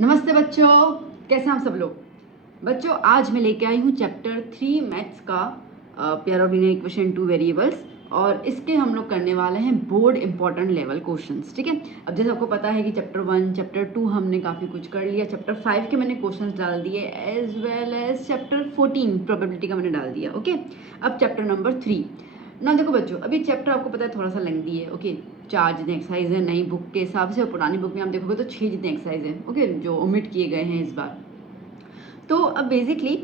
नमस्ते बच्चों, कैसे हैं आप सब लोग। बच्चों आज मैं लेके आई हूँ चैप्टर 3 मैथ्स का pair of linear equation two variables, और इसके हम लोग करने वाले हैं बोर्ड इंपॉर्टेंट लेवल क्वेश्चंस। ठीक है, अब जैसे आपको पता है कि चैप्टर 1 चैप्टर 2 हमने काफ़ी कुछ कर लिया, चैप्टर 5 के मैंने क्वेश्चंस डाल दिए as well as chapter 14 probability का मैंने डाल दिया। ओके, अब चैप्टर नंबर 3 ना। देखो बच्चों, अभी चैप्टर आपको पता है थोड़ा सा लेंथी है। ओके, 4 जितने एक्सरसाइज है नई बुक के हिसाब से, और पुरानी बुक में आप देखोगे तो 6 जितने एक्सरसाइज है। ओके, जो ओमिट किए गए हैं इस बार। तो अब बेसिकली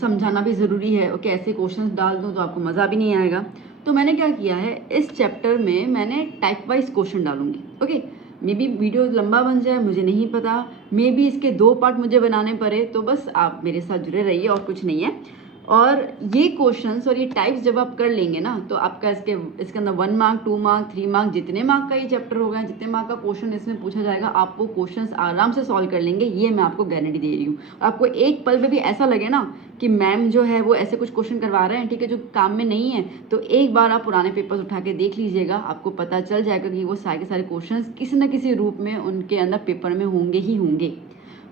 समझाना भी ज़रूरी है। ओके, ऐसे क्वेश्चंस डाल दूँ तो आपको मज़ा भी नहीं आएगा। तो मैंने क्या किया है, इस चैप्टर में मैंने टाइप वाइज क्वेश्चन डालूंगी। ओके, मे बी वीडियो लंबा बन जाए, मुझे नहीं पता, मे बी इसके 2 पार्ट मुझे बनाने पड़े, तो बस आप मेरे साथ जुड़े रहिए और कुछ नहीं है। और ये क्वेश्चंस और ये टाइप्स जब आप कर लेंगे ना, तो आपका इसके अंदर 1 मार्क 2 मार्क 3 मार्क जितने मार्क का ये चैप्टर होगा, जितने मार्क का क्वेश्चन इसमें पूछा जाएगा, आप वो क्वेश्चंस आराम से सॉल्व कर लेंगे। ये मैं आपको गारंटी दे रही हूँ। आपको एक पल में भी ऐसा लगे ना कि मैम जो है वो ऐसे कुछ क्वेश्चन करवा रहे हैं, ठीक है, जो काम में नहीं है, तो एक बार आप पुराने पेपर्स उठा के देख लीजिएगा, आपको पता चल जाएगा कि वो सारे के सारे क्वेश्चन किसी न किसी रूप में उनके अंदर पेपर में होंगे ही होंगे।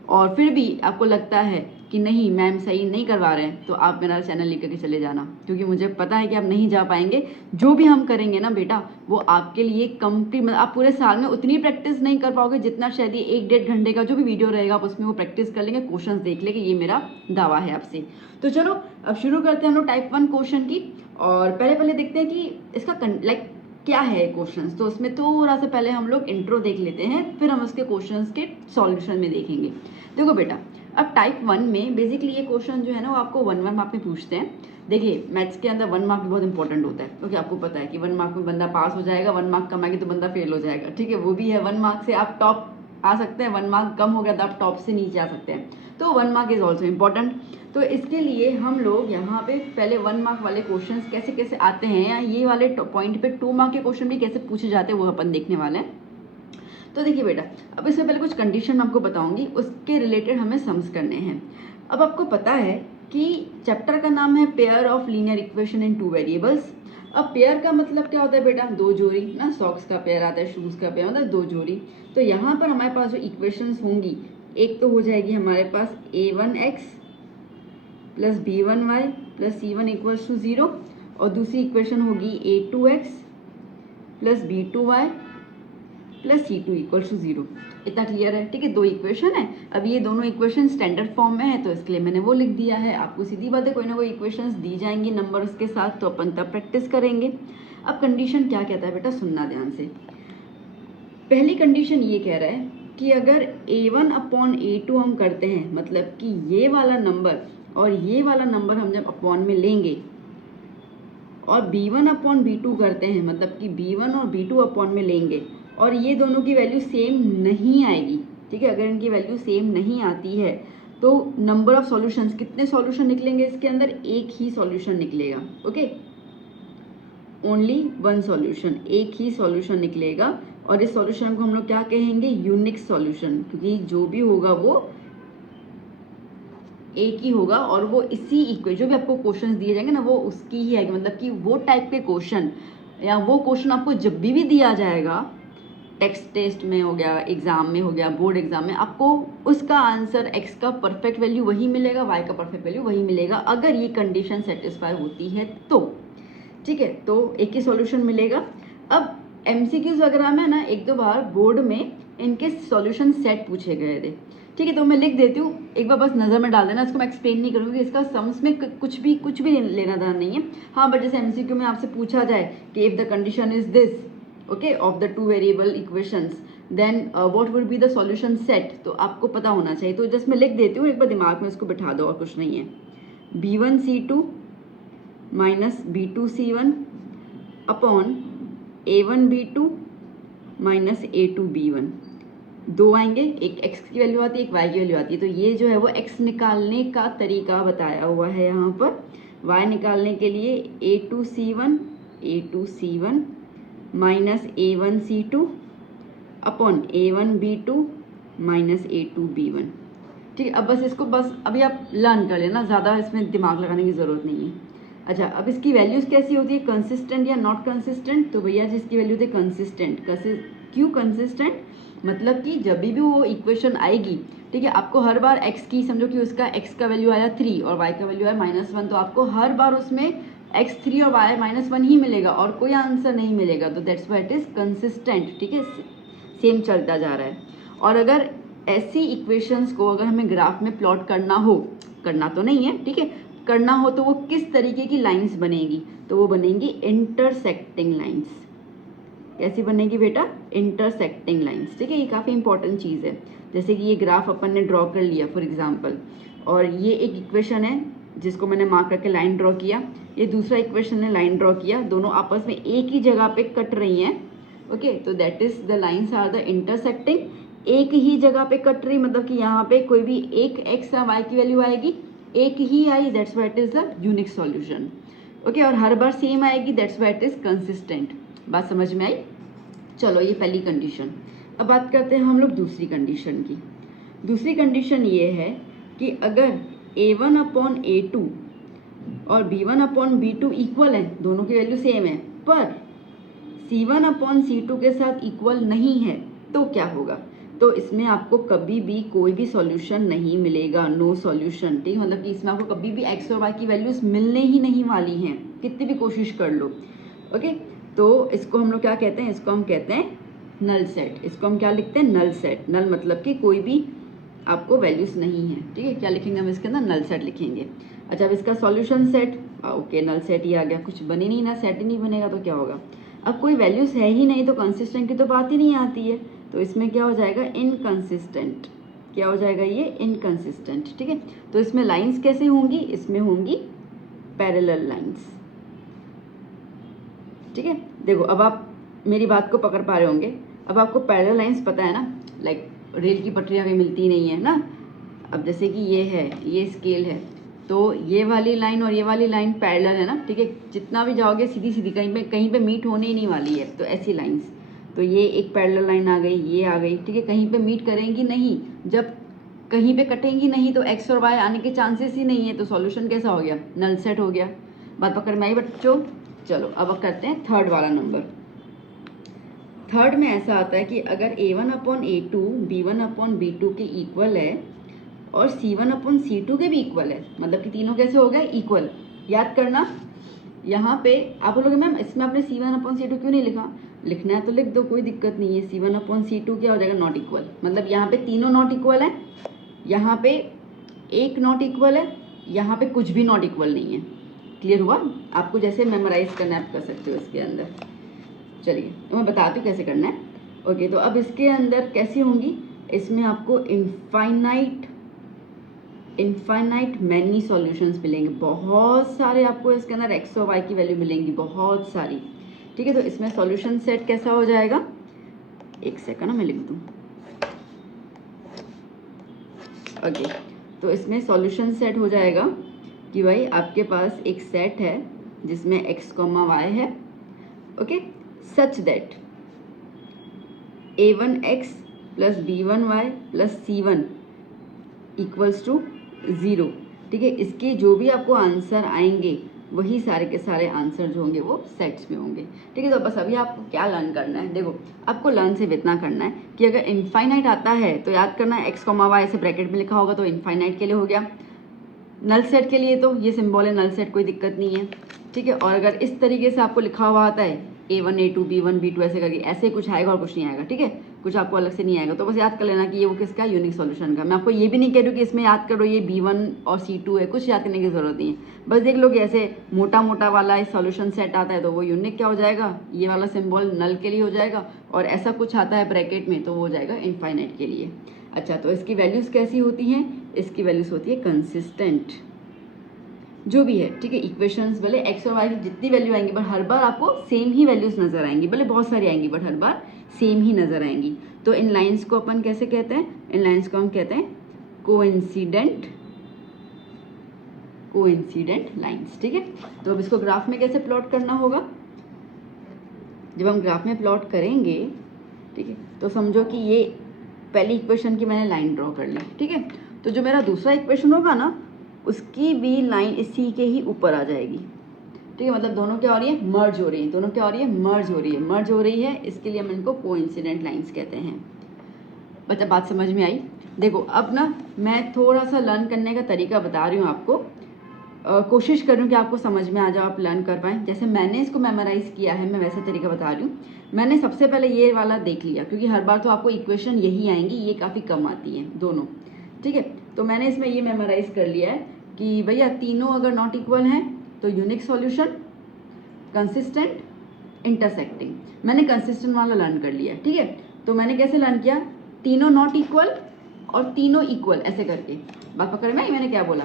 और फिर भी आपको लगता है कि नहीं मैम सही नहीं करवा रहे हैं, तो आप मेरा चैनल लेकर के चले जाना, क्योंकि मुझे पता है कि आप नहीं जा पाएंगे। जो भी हम करेंगे ना बेटा, वो आपके लिए कंप्लीट, मतलब आप पूरे साल में उतनी प्रैक्टिस नहीं कर पाओगे जितना शायद ये 1-1.5 घंटे का जो भी वीडियो रहेगा आप उसमें वो प्रैक्टिस कर लेंगे, क्वेश्चन देख लेंगे। ये मेरा दावा है आपसे। तो चलो अब शुरू करते हैं हम लोग टाइप 1 क्वेश्चन की। और पहले देखते हैं कि इसका क्या है क्वेश्चंस। तो उसमें थोड़ा सा पहले हम लोग इंट्रो देख लेते हैं, फिर हम उसके क्वेश्चंस के सॉल्यूशन में देखेंगे। देखो बेटा, अब टाइप 1 में बेसिकली ये क्वेश्चन जो है ना वो आपको 1 मार्क में पूछते हैं। देखिए मैथ्स के अंदर 1 मार्क बहुत इंपॉर्टेंट होता है, क्योंकि आपको पता है कि 1 मार्क में बंदा पास हो जाएगा, 1 मार्क कम आएगी तो बंदा फेल हो जाएगा। ठीक है, वो भी है 1 मार्क से आप टॉप आ सकते हैं, 1 मार्क कम हो गया तो आप टॉप से नीचे आ सकते हैं। तो 1 मार्क इज ऑल्सो इम्पॉर्टेंट। तो इसके लिए हम लोग यहाँ पे पहले 1 मार्क वाले क्वेश्चंस कैसे कैसे आते हैं, या ये वाले पॉइंट पे 2 मार्क के क्वेश्चन भी कैसे पूछे जाते हैं, वो अपन देखने वाले हैं। तो देखिए बेटा, अब इससे पहले कुछ कंडीशन मैं आपको बताऊंगी, उसके रिलेटेड हमें सम्स करने हैं। अब आपको पता है कि चैप्टर का नाम है pair of linear equation in 2 variables. अब पेयर का मतलब क्या होता है बेटा, 2 जोड़ी ना, सॉक्स का पेयर आता है, शूज़ का पेयर मतलब 2 जोड़ी। तो यहाँ पर हमारे पास जो इक्वेशंस होंगी, एक तो हो जाएगी हमारे पास a1x plus b1y plus c1 equals to 0, और दूसरी इक्वेशन होगी a2x plus b2y plus c2 equals to 0। इतना क्लियर है? ठीक है, 2 इक्वेशन है। अब ये दोनों इक्वेशन स्टैंडर्ड फॉर्म में है, तो इसके लिए मैंने वो लिख दिया है। आपको सीधी बात है, कोई ना कोई इक्वेशंस दी जाएंगी नंबर्स के साथ, तो अपन तब प्रैक्टिस करेंगे। अब कंडीशन क्या कहता है बेटा, सुनना ध्यान से। पहली कंडीशन ये कह रहा है कि अगर a1 अपॉन a2 हम करते हैं, मतलब कि ये वाला नंबर और ये वाला नंबर हम जब अपॉन में लेंगे, और b1 अपॉन b2 करते हैं, मतलब कि b1 और b2 अपॉन में लेंगे, और ये दोनों की वैल्यू सेम नहीं आएगी, ठीक है, अगर इनकी वैल्यू सेम नहीं आती है तो नंबर ऑफ सॉल्यूशंस, कितने सॉल्यूशन निकलेंगे इसके अंदर, एक ही सॉल्यूशन निकलेगा। ओके, ओनली 1 सॉल्यूशन, एक ही सॉल्यूशन निकलेगा। और इस सॉल्यूशन को हम लोग क्या कहेंगे, यूनिक सॉल्यूशन, क्योंकि जो भी होगा वो एक ही होगा, और वो इसी इक्वेशन, जो भी आपको क्वेश्चंस दिए जाएंगे ना वो उसकी ही आएगी। मतलब कि वो टाइप के क्वेश्चन, या वो क्वेश्चन आपको जब भी दिया जाएगा, टेस्ट में हो गया, एग्जाम में हो गया, बोर्ड एग्जाम में, आपको उसका आंसर x का परफेक्ट वैल्यू वही मिलेगा, y का परफेक्ट वैल्यू वही मिलेगा, अगर ये कंडीशन सेटिस्फाई होती है तो। ठीक है, तो एक ही सॉल्यूशन मिलेगा। अब MCQs वगैरह में ना 1-2 बार बोर्ड में इनके सॉल्यूशन सेट पूछे गए थे। ठीक है, तो मैं लिख देती हूँ, एक बार बस नज़र में डाल देना, इसको मैं एक्सप्लेन नहीं करूँगी, इसका सम्स में कुछ भी लेना देना नहीं है। हाँ, बट जैसे MCQ में आपसे पूछा जाए कि if the condition is this, okay, of the 2 variable equations, then what would be the solution set, तो आपको पता होना चाहिए। तो जस्ट मैं लिख देती हूँ, एक बार दिमाग में इसको बिठा दो, और कुछ नहीं है। b1c2 minus b2c1 upon a1b2 minus a2b1, 2 आएंगे, एक x की वैल्यू आती है, एक y की वैल्यू आती है। तो ये जो है वो x निकालने का तरीका बताया हुआ है यहाँ पर। y निकालने के लिए a2c1 minus a1c2 upon a1b2 minus a2b1। ठीक है, अब बस इसको बस अभी आप लर्न कर लेना, ज़्यादा इसमें दिमाग लगाने की ज़रूरत नहीं है। अच्छा, अब इसकी वैल्यूज़ कैसी होती है, कंसिस्टेंट या नॉट कंसिस्टेंट। तो भैया जिसकी वैल्यू थे कंसिस्टेंट, क्यों कंसिस्टेंट? मतलब कि जब भी वो इक्वेशन आएगी, ठीक है, आपको हर बार x की, समझो कि उसका x का वैल्यू आया 3 और y का वैल्यू आया -1, तो आपको हर बार उसमें x3 और y -1 ही मिलेगा और कोई आंसर नहीं मिलेगा, तो that's why it is consistent, ठीक है, सेम चलता जा रहा है। और अगर ऐसी इक्वेशंस को अगर हमें ग्राफ में प्लॉट करना हो, करना तो नहीं है, ठीक है, करना हो तो वो किस तरीके की लाइंस बनेगी? तो वो बनेंगी इंटरसेक्टिंग लाइंस। कैसी बनेगी बेटा? इंटरसेक्टिंग लाइंस, ठीक है, ये काफ़ी इंपॉर्टेंट चीज़ है। जैसे कि ये ग्राफ अपन ने ड्रॉ कर लिया फॉर एग्जांपल, और ये एक इक्वेशन है जिसको मैंने मार्क करके लाइन ड्रॉ किया, ये दूसरा इक्वेशन है लाइन ड्रॉ किया, दोनों आपस में एक ही जगह पे कट रही हैं, ओके, तो that is the lines are the intersecting. एक ही जगह पे कट रही, मतलब कि यहाँ पे कोई भी एक एक्स या वाई की वैल्यू आएगी, एक ही आई, that's why it is the unique solution, okay, और हर बार सेम आएगी, that's why it is consistent. बात समझ में आई? चलो, ये पहली कंडीशन। अब बात करते हैं हम लोग दूसरी कंडीशन की। दूसरी कंडीशन ये है कि अगर a1/a2 और b1/b2 इक्वल है, दोनों की वैल्यू सेम है, पर c1/c2 के साथ इक्वल नहीं है, तो क्या होगा? तो इसमें आपको कभी भी कोई भी सॉल्यूशन नहीं मिलेगा, नो सॉल्यूशन, ठीक है, मतलब कि इसमें आपको कभी भी x और y की वैल्यूज मिलने ही नहीं वाली हैं, कितनी भी कोशिश कर लो, ओके। तो इसको हम लोग क्या कहते हैं? इसको हम कहते हैं नल सेट। इसको हम क्या लिखते हैं? Null set. नल मतलब कि कोई भी आपको वैल्यूज नहीं है, ठीक है, क्या लिखेंगे हम इसके अंदर? नल सेट लिखेंगे। अच्छा, अब इसका solution set, okay, null set ही आ गया, कुछ बने नहीं ना, सेट ही नहीं बनेगा तो क्या होगा? अब कोई वैल्यूज है ही नहीं तो कंसिस्टेंट की तो बात ही नहीं आती है, तो इसमें क्या हो जाएगा? इनकंसिस्टेंट। क्या हो जाएगा ये? इनकंसिस्टेंट, ठीक है। तो इसमें लाइंस कैसे होंगी? इसमें होंगी पैरेलल लाइंस, ठीक है। देखो, अब आप मेरी बात को पकड़ पा रहे होंगे। अब आपको पैरेलल लाइंस पता है ना, लाइक रेल की पटरियाँ कहीं मिलती नहीं है ना। अब जैसे कि ये है, ये स्केल है, तो ये वाली लाइन और ये वाली लाइन पैरेलल है ना, ठीक है, जितना भी जाओगे सीधी सीधी, कहीं पे मीट होने ही नहीं वाली है, तो ऐसी लाइंस, तो ये एक पैरेलल लाइन आ गई, ये आ गई, ठीक है, कहीं पे मीट करेंगी नहीं, जब कहीं पे कटेंगी नहीं तो एक्स और वाई आने के चांसेस ही नहीं है, तो सॉल्यूशन कैसा हो गया? नल सेट हो गया। बात पकड़ में आई बच्चों? चलो, अब करते हैं थर्ड वाला नंबर। थर्ड में ऐसा आता है कि अगर a1/a2 b1/b2 के इक्वल है और c1/c2 के भी इक्वल है, मतलब कि तीनों कैसे हो गए? इक्वल। याद करना, यहाँ पे आप बोलोगे मैम इसमें आपने c1/c2 क्यों नहीं लिखा? लिखना है तो लिख दो, कोई दिक्कत नहीं है। c1/c2 क्या हो जाएगा? नॉट इक्वल, मतलब यहाँ पे तीनों नॉट इक्वल है, यहाँ पे एक नॉट इक्वल है, यहाँ पे कुछ भी नॉट इक्वल नहीं है। क्लियर हुआ? आपको जैसे मेमोराइज करना है आप कर सकते हो इसके अंदर। चलिए, तो मैं बताती हूँ कैसे करना है। ओके, तो अब इसके अंदर कैसी होंगी? इसमें आपको इनफाइनाइट मैनी सॉल्यूशंस मिलेंगे, बहुत सारे आपको इसके अंदर एक्स और वाई की वैल्यू मिलेंगी, बहुत सारी, ठीक है। तो इसमें सॉल्यूशन सेट कैसा हो जाएगा? एक सेकंड मैं लिख दूँ। ओके, तो इसमें सॉल्यूशन सेट हो जाएगा कि भाई आपके पास एक सेट है जिसमें x, y है, okay, such that a1x plus b1y plus c1 equals to 0, ठीक है। इसके जो भी आपको आंसर आएंगे वही सारे के सारे आंसर जो होंगे वो सेट्स में होंगे, ठीक है। तो बस अभी आपको क्या लर्न करना है? देखो, आपको लर्न सिर्फ इतना करना है कि अगर इनफाइनाइट आता है तो याद करना है x, y ऐसे ब्रैकेट में लिखा होगा तो इनफाइनाइट के लिए हो गया। नल सेट के लिए तो ये सिंबल है नल सेट, कोई दिक्कत नहीं है, ठीक है। और अगर इस तरीके से आपको लिखा हुआ आता है a1 a2 b1 b2 ऐसे करके, ऐसे कुछ आएगा और कुछ नहीं आएगा, ठीक है, कुछ आपको अलग से नहीं आएगा, तो बस याद कर लेना कि ये वो किसका? यूनिक सॉल्यूशन का। मैं आपको ये भी नहीं कह रही हूँ कि इसमें याद करो ये b1 और c2 है, कुछ याद करने की जरूरत नहीं है, बस देख लो कि ऐसे मोटा मोटा वाला सॉल्यूशन सेट आता है तो वो यूनिक क्या हो जाएगा? ये वाला सिंबल नल के लिए हो जाएगा, और ऐसा कुछ आता है ब्रैकेट में तो वो हो जाएगा इनफाइनाइट के लिए। अच्छा, तो इसकी वैल्यूज़ कैसी होती हैं? इसकी वैल्यूज़ होती है कंसिस्टेंट, जो भी है, ठीक है। इक्वेशंस भले एक्स और वाई की जितनी वैल्यू आएंगी बट हर बार आपको सेम ही वैल्यूज नजर आएंगी, भले बहुत सारी आएंगी बट हर बार सेम ही नजर आएंगी। तो इन लाइंस को अपन कैसे कहते हैं? इन लाइंस को हम कहते हैं कोइंसिडेंट लाइंस, ठीक है। तो अब इसको ग्राफ में कैसे प्लॉट करना होगा? जब हम ग्राफ में प्लॉट करेंगे, ठीक है, तो समझो कि ये पहली इक्वेशन की मैंने लाइन ड्रॉ कर ली, ठीक है। तो जो मेरा दूसरा इक्वेशन होगा ना, उसकी भी लाइन इसी के ही ऊपर आ जाएगी, ठीक है, मतलब दोनों क्या हो रही है, मर्ज हो रही है, दोनों क्या हो रही है, मर्ज हो रही है, मर्ज हो रही है, इसके लिए हम इनको कोइंसिडेंट लाइंस कहते हैं। बच्चा बात समझ में आई? देखो अब ना मैं थोड़ा सा लर्न करने का तरीका बता रही हूँ आपको, कोशिश कर रही हूँ कि आपको समझ में आ जाओ, आप लर्न कर पाएँ। जैसे मैंने इसको मेमोराइज़ किया है, मैं वैसा तरीका बता रही हूँ। मैंने सबसे पहले ये वाला देख लिया, क्योंकि हर बार तो आपको इक्वेशन यही आएंगी, ये काफ़ी कम आती हैं दोनों, ठीक है। तो मैंने इसमें ये मेमोराइज़ कर लिया है कि भैया तीनों अगर नॉट इक्वल हैं तो यूनिक सॉल्यूशन, कंसिस्टेंट, इंटरसेक्टिंग। मैंने कंसिस्टेंट वाला लर्न कर लिया, ठीक है। तो मैंने कैसे लर्न किया, तीनों नॉट इक्वल और तीनों इक्वल, ऐसे करके। बात पकड़ में आई मैंने क्या बोला?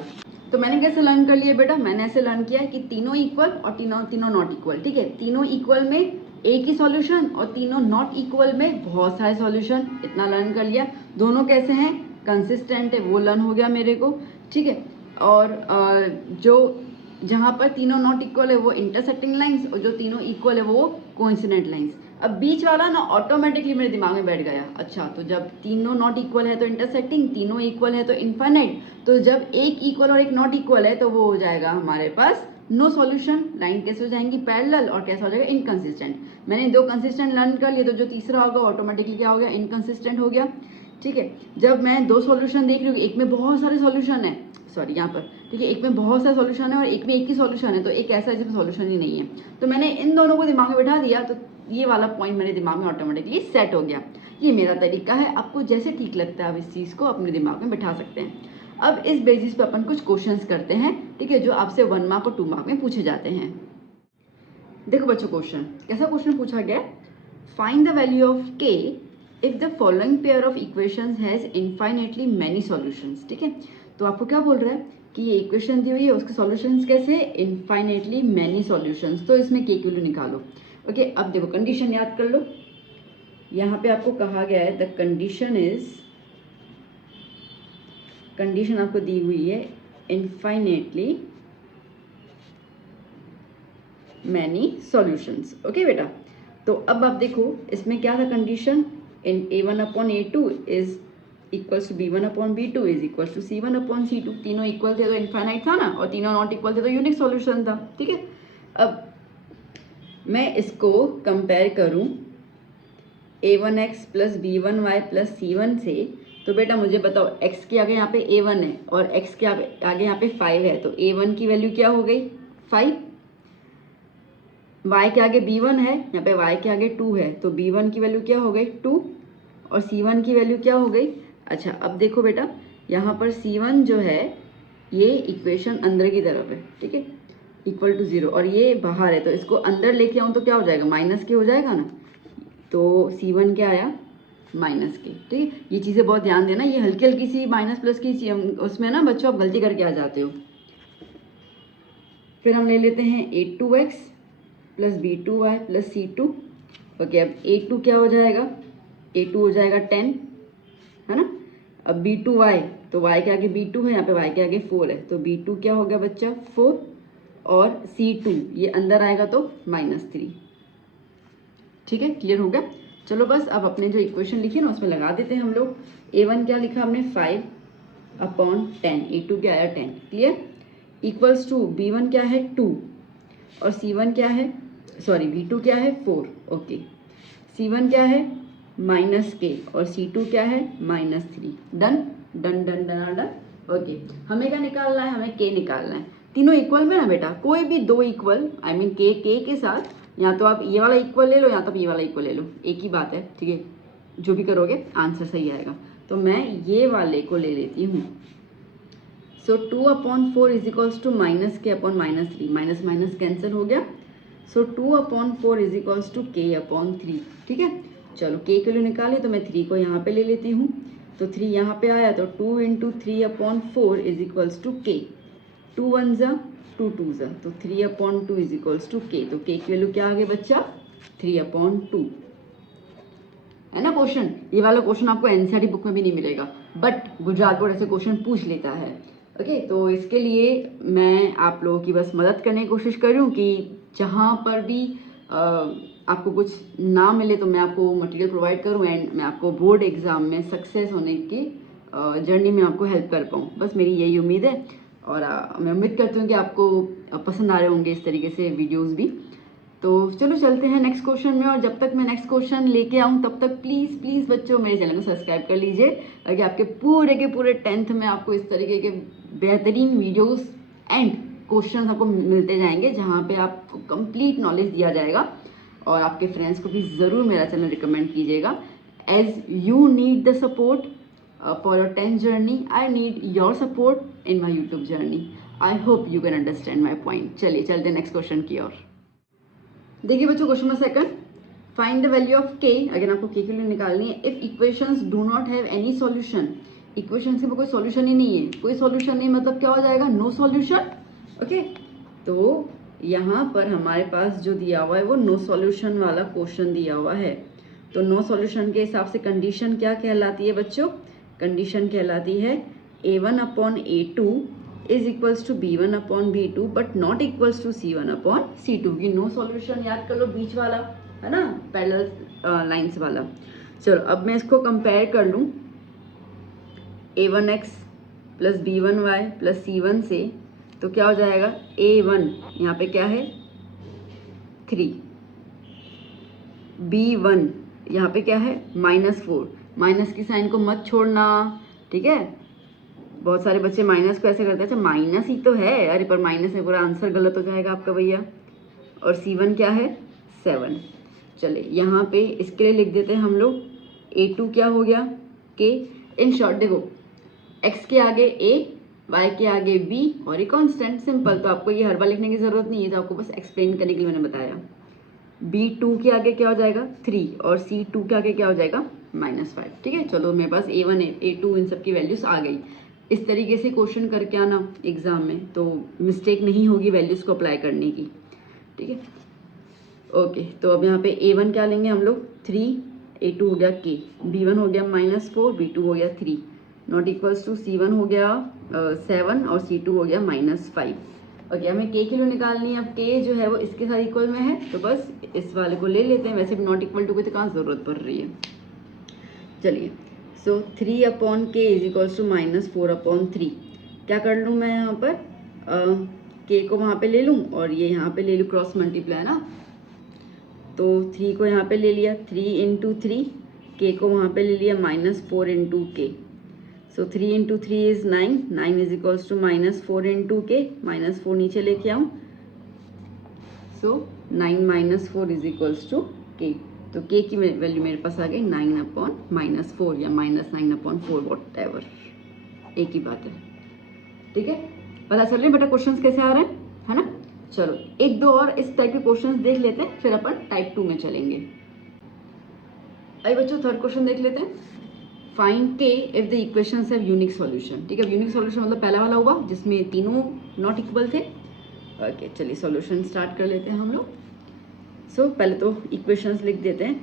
तो मैंने कैसे लर्न कर लिया बेटा, मैंने ऐसे लर्न किया है कि तीनों इक्वल और तीनों नॉट इक्वल, ठीक है। तीनों इक्वल में एक ही सॉल्यूशन और तीनों नॉट इक्वल में बहुत सारे सॉल्यूशन, इतना लर्न कर लिया। दोनों कैसे हैं, कंसिस्टेंट है, वो लर्न हो गया मेरे को, ठीक है। और जो जहाँ पर तीनों नॉट इक्वल है वो इंटरसेक्टिंग लाइंस, और जो तीनों इक्वल है वो कोइंसिडेंट लाइंस। अब बीच वाला ना ऑटोमेटिकली मेरे दिमाग में बैठ गया, अच्छा तो जब तीनों नॉट इक्वल है तो इंटरसेक्टिंग, तीनों इक्वल है तो इनफाइनाइट, तो जब एक इक्वल और एक नॉट इक्वल है तो वो हो जाएगा हमारे पास नो सॉल्यूशन। लाइन कैसे हो जाएंगी, पैरेलल, और कैसा हो जाएगा, इनकंसिस्टेंट। मैंने दो कंसिस्टेंट लर्न कर लिए, तो जो तीसरा होगा ऑटोमेटिकली क्या हो गया, इनकंसिस्टेंट हो गया, ठीक है। जब मैं दो सॉल्यूशन देख रही हूँ, एक में बहुत सारे सॉल्यूशन है, सॉरी यहाँ पर, ठीक है, एक में बहुत सारे सॉल्यूशन है और एक में एक ही सॉल्यूशन है, तो एक ऐसा है जिसमें सॉल्यूशन ही नहीं है। तो मैंने इन दोनों को दिमाग में बिठा दिया, तो ये वाला पॉइंट मेरे दिमाग में ऑटोमेटिकली सेट हो गया। ये मेरा तरीका है, आपको जैसे ठीक लगता है आप इस चीज़ को अपने दिमाग में बिठा सकते हैं। अब इस बेसिस पे अपन कुछ क्वेश्चंस करते हैं, ठीक है, जो आपसे 1 मार्क और 2 मार्क में पूछे जाते हैं। देखो बच्चों क्वेश्चन, कैसा क्वेश्चन पूछा गया, फाइंड द वैल्यू ऑफ के if the following pair of equations has infinitely many solutions, ठीक है। तो आपको क्या बोल रहा है कि ये इक्वेशन दी हुई है, उसके सॉल्यूशंस कैसे, इनफाइनाइटली मैनी सॉल्यूशंस, तो इसमें के की वैल्यू निकालो। ओके, अब देखो कंडीशन याद कर लो, यहाँ पे आपको कहा गया है द कंडीशन इज, कंडीशन आपको दी हुई है इनफाइनाइटली मैनी सॉल्यूशंस, ओके बेटा। तो अब आप देखो इसमें क्या था condition, in a1/a2 is equals to b1/b2 is equals to c1/c2। तीनों इक्वल थे तो इनफाइनाइट था ना, और तीनों नॉट इक्वल थे तो यूनिक सॉल्यूशन था, ठीक है। अब मैं इसको कंपेयर करूं a1x plus b1y plus c1 से, तो बेटा मुझे बताओ x के आगे यहाँ पे a1 है और x के आगे यहाँ पे 5 है, तो a1 की वैल्यू क्या हो गई, 5, y के आगे b1 है, यहाँ पे y के आगे 2 है, तो b1 की वैल्यू क्या हो गई, 2, और c1 की वैल्यू क्या हो गई। अच्छा अब देखो बेटा, यहाँ पर c1 जो है ये इक्वेशन अंदर की तरफ है, ठीक है, इक्वल टू 0, और ये बाहर है, तो इसको अंदर लेके आऊँ तो क्या हो जाएगा, माइनस के हो जाएगा ना, तो c1 क्या आया, माइनस के, ठीक है। ये चीज़ें बहुत ध्यान देना, ये हल्की हल्की सी माइनस प्लस की उसमें ना बच्चों आप गलती करके आ जाते हो। फिर हम ले लेते हैं a2x plus b2y plus c2, okay. अब a2 क्या हो जाएगा, a2 हो जाएगा 10, है ना। अब b2y, तो y के आगे b2 है, यहाँ पे y के आगे 4 है, तो b2 क्या हो गया बच्चा, 4, और c2 ये अंदर आएगा तो -3, ठीक है, क्लियर हो गया। चलो बस अब अपने जो इक्वेशन लिखी ना उसमें लगा देते हैं हम लोग। a1 क्या लिखा हमने 5/10, a2 क्या आया 10, क्लियर, इक्वल्स टू b1 क्या है 2, और c1 क्या है, सॉरी b2 क्या है 4, ओके, c1 क्या है -k और c2 क्या है -3, done done done done done, okay. हमें क्या निकालना है, हमें k निकालना है। तीनों इक्वल में ना बेटा, कोई भी दो इक्वल, आई मीन k के साथ, या तो आप ये वाला इक्वल ले लो या तो आप ये वाला इक्वल ले लो, एक ही बात है, ठीक है, जो भी करोगे आंसर सही आएगा। तो मैं ये वाले को ले लेती हूँ, so 2/4 is equals to -k/-3, minus minus cancel हो गया, सो 2/4 इज इक्वल्स टू k/3, ठीक है। चलो k के लिए निकाले तो मैं 3 को यहाँ पे ले लेती हूँ, तो 3 यहाँ पे आया, तो 2 × 3/4 इज इक्वल्स टू k, 2 1 ज़ा 2 2 ज़ा, तो 3/2 इज इक्वल्स टू k, तो k की वैल्यू क्या आ गई बच्चा, 3/2, है ना। क्वेश्चन, ये वाला क्वेश्चन आपको एनसीईआरटी बुक में भी नहीं मिलेगा, बट गुजरात बोर्ड ऐसे क्वेश्चन पूछ लेता है, ओके। तो इसके लिए मैं आप लोगों की बस मदद करने की कोशिश कर रही हूँ कि जहाँ पर भी आपको कुछ ना मिले तो मैं आपको मटेरियल प्रोवाइड करूँ, एंड मैं आपको बोर्ड एग्ज़ाम में सक्सेस होने की जर्नी में आपको हेल्प कर पाऊँ, बस मेरी यही उम्मीद है। और मैं उम्मीद करती हूँ कि आपको पसंद आ रहे होंगे इस तरीके से वीडियोस भी। तो चलो चलते हैं नेक्स्ट क्वेश्चन में, और जब तक मैं नेक्स्ट क्वेश्चन लेके आऊँ तब तक प्लीज़ प्लीज़ बच्चों मेरे चैनल को सब्सक्राइब कर लीजिए, ताकि आपके पूरे के पूरे 10th में आपको इस तरीके के बेहतरीन वीडियोस एंड क्वेश्चन आपको मिलते जाएंगे, जहाँ पे आपको कंप्लीट नॉलेज दिया जाएगा। और आपके फ्रेंड्स को भी ज़रूर मेरा चैनल रिकमेंड कीजिएगा। As you need the support for your 10th journey, I need your support in my YouTube journey. I hope you can understand my point. चलिए चलते हैं नेक्स्ट क्वेश्चन की ओर। देखिए बच्चों, question number 2, find the value of K. अगर आपको K की वैल्यू निकालनी है, if equations do not have any solution. Equation के कोई सॉल्यूशन ही नहीं है, कोई सॉल्यूशन नहीं मतलब क्या हो जाएगा, नो सॉल्यूशन। ओके, तो यहाँ पर हमारे पास जो दिया हुआ है वो नो सॉल्यूशन वाला क्वेश्चन दिया हुआ है। तो नो सॉल्यूशन के हिसाब से कंडीशन क्या कहलाती है बच्चों, कंडीशन कहलाती है A1/A2 is equals to B1/B2 but not equals to C1/C2 की नो सॉल्यूशन याद कर लो, बीच वाला है ना, पैरेलल लाइंस वाला। चलो अब मैं इसको कंपेयर कर लूँ A1x plus B1y plus C1 से, तो क्या हो जाएगा, A1 यहाँ पे क्या है 3, B1 यहाँ पे क्या है -4। माइनस की साइन को मत छोड़ना, ठीक है। बहुत सारे बच्चे माइनस को ऐसे करते हैं, अच्छा माइनस ही तो है, अरे पर माइनस में पूरा आंसर गलत हो जाएगा आपका भैया। और C1 क्या है 7। चले यहाँ पे इसके लिए लिख देते हैं हम लोग A2 क्या हो गया K। इन शॉर्ट देखो, x के आगे A, y के आगे B और ये कांस्टेंट, सिंपल। तो आपको ये हर बार लिखने की जरूरत नहीं है, तो आपको बस एक्सप्लेन करने के लिए मैंने बताया। B2 के आगे क्या हो जाएगा 3 और C2 के आगे क्या हो जाएगा -5। ठीक है, चलो मेरे पास A1 A2 इन सब की वैल्यूज आ गई। इस तरीके से क्वेश्चन करके आना एग्जाम में, तो मिस्टेक नहीं होगी वैल्यूज को अप्लाई करने की, ठीक है। ओके, तो अब यहाँ पे A1 क्या लेंगे हम लोग 3, A2 हो गया K, B1 हो गया -4, B2 हो गया 3, नॉट इक्वल्स टू C1 हो गया 7 और C2 हो गया -5। ओके, हमें K की वैल्यू निकालनी है। अब K जो है वो इसके साथ इक्वल में है, तो बस इस वाले को ले लेते हैं, वैसे भी नॉट इक्वल टू की तो कहाँ ज़रूरत पड़ रही है। चलिए, सो 3/K इज इक्वल्स टू -4/3। क्या कर लूँ मैं यहाँ पर, K को वहाँ पे ले लूँ और ये यहाँ पे ले लूँ, क्रॉस मल्टीप्लाई ना। तो 3 को यहाँ पे ले लिया 3 × 3, K को वहाँ पे ले लिया -4 × K। So 3 × 3 is 9, 9 is equals to -4 × K, -4 नीचे लेके आऊँ, so 9 - 4 is equals to K। तो K की वैल्यू मेरे पास आ गई 9/-4 या -9/4, वॉट एवर, एक ही बात है, ठीक है। पता चल रही है बेटा क्वेश्चंस कैसे आ रहे हैं, है ना। चलो एक दो और इस टाइप के क्वेश्चंस देख लेते हैं, फिर अपन टाइप 2 में चलेंगे। अभी बच्चों थर्ड क्वेश्चन देख लेते हैं। Find K if the equations have unique solution. ठीक है, यूनिक सॉल्यूशन मतलब पहला वाला हुआ जिसमें तीनों नॉट इक्वल थे। ओके, चलिए सॉल्यूशन स्टार्ट कर लेते हैं हम लोग। सो पहले तो इक्वेशंस लिख देते हैं,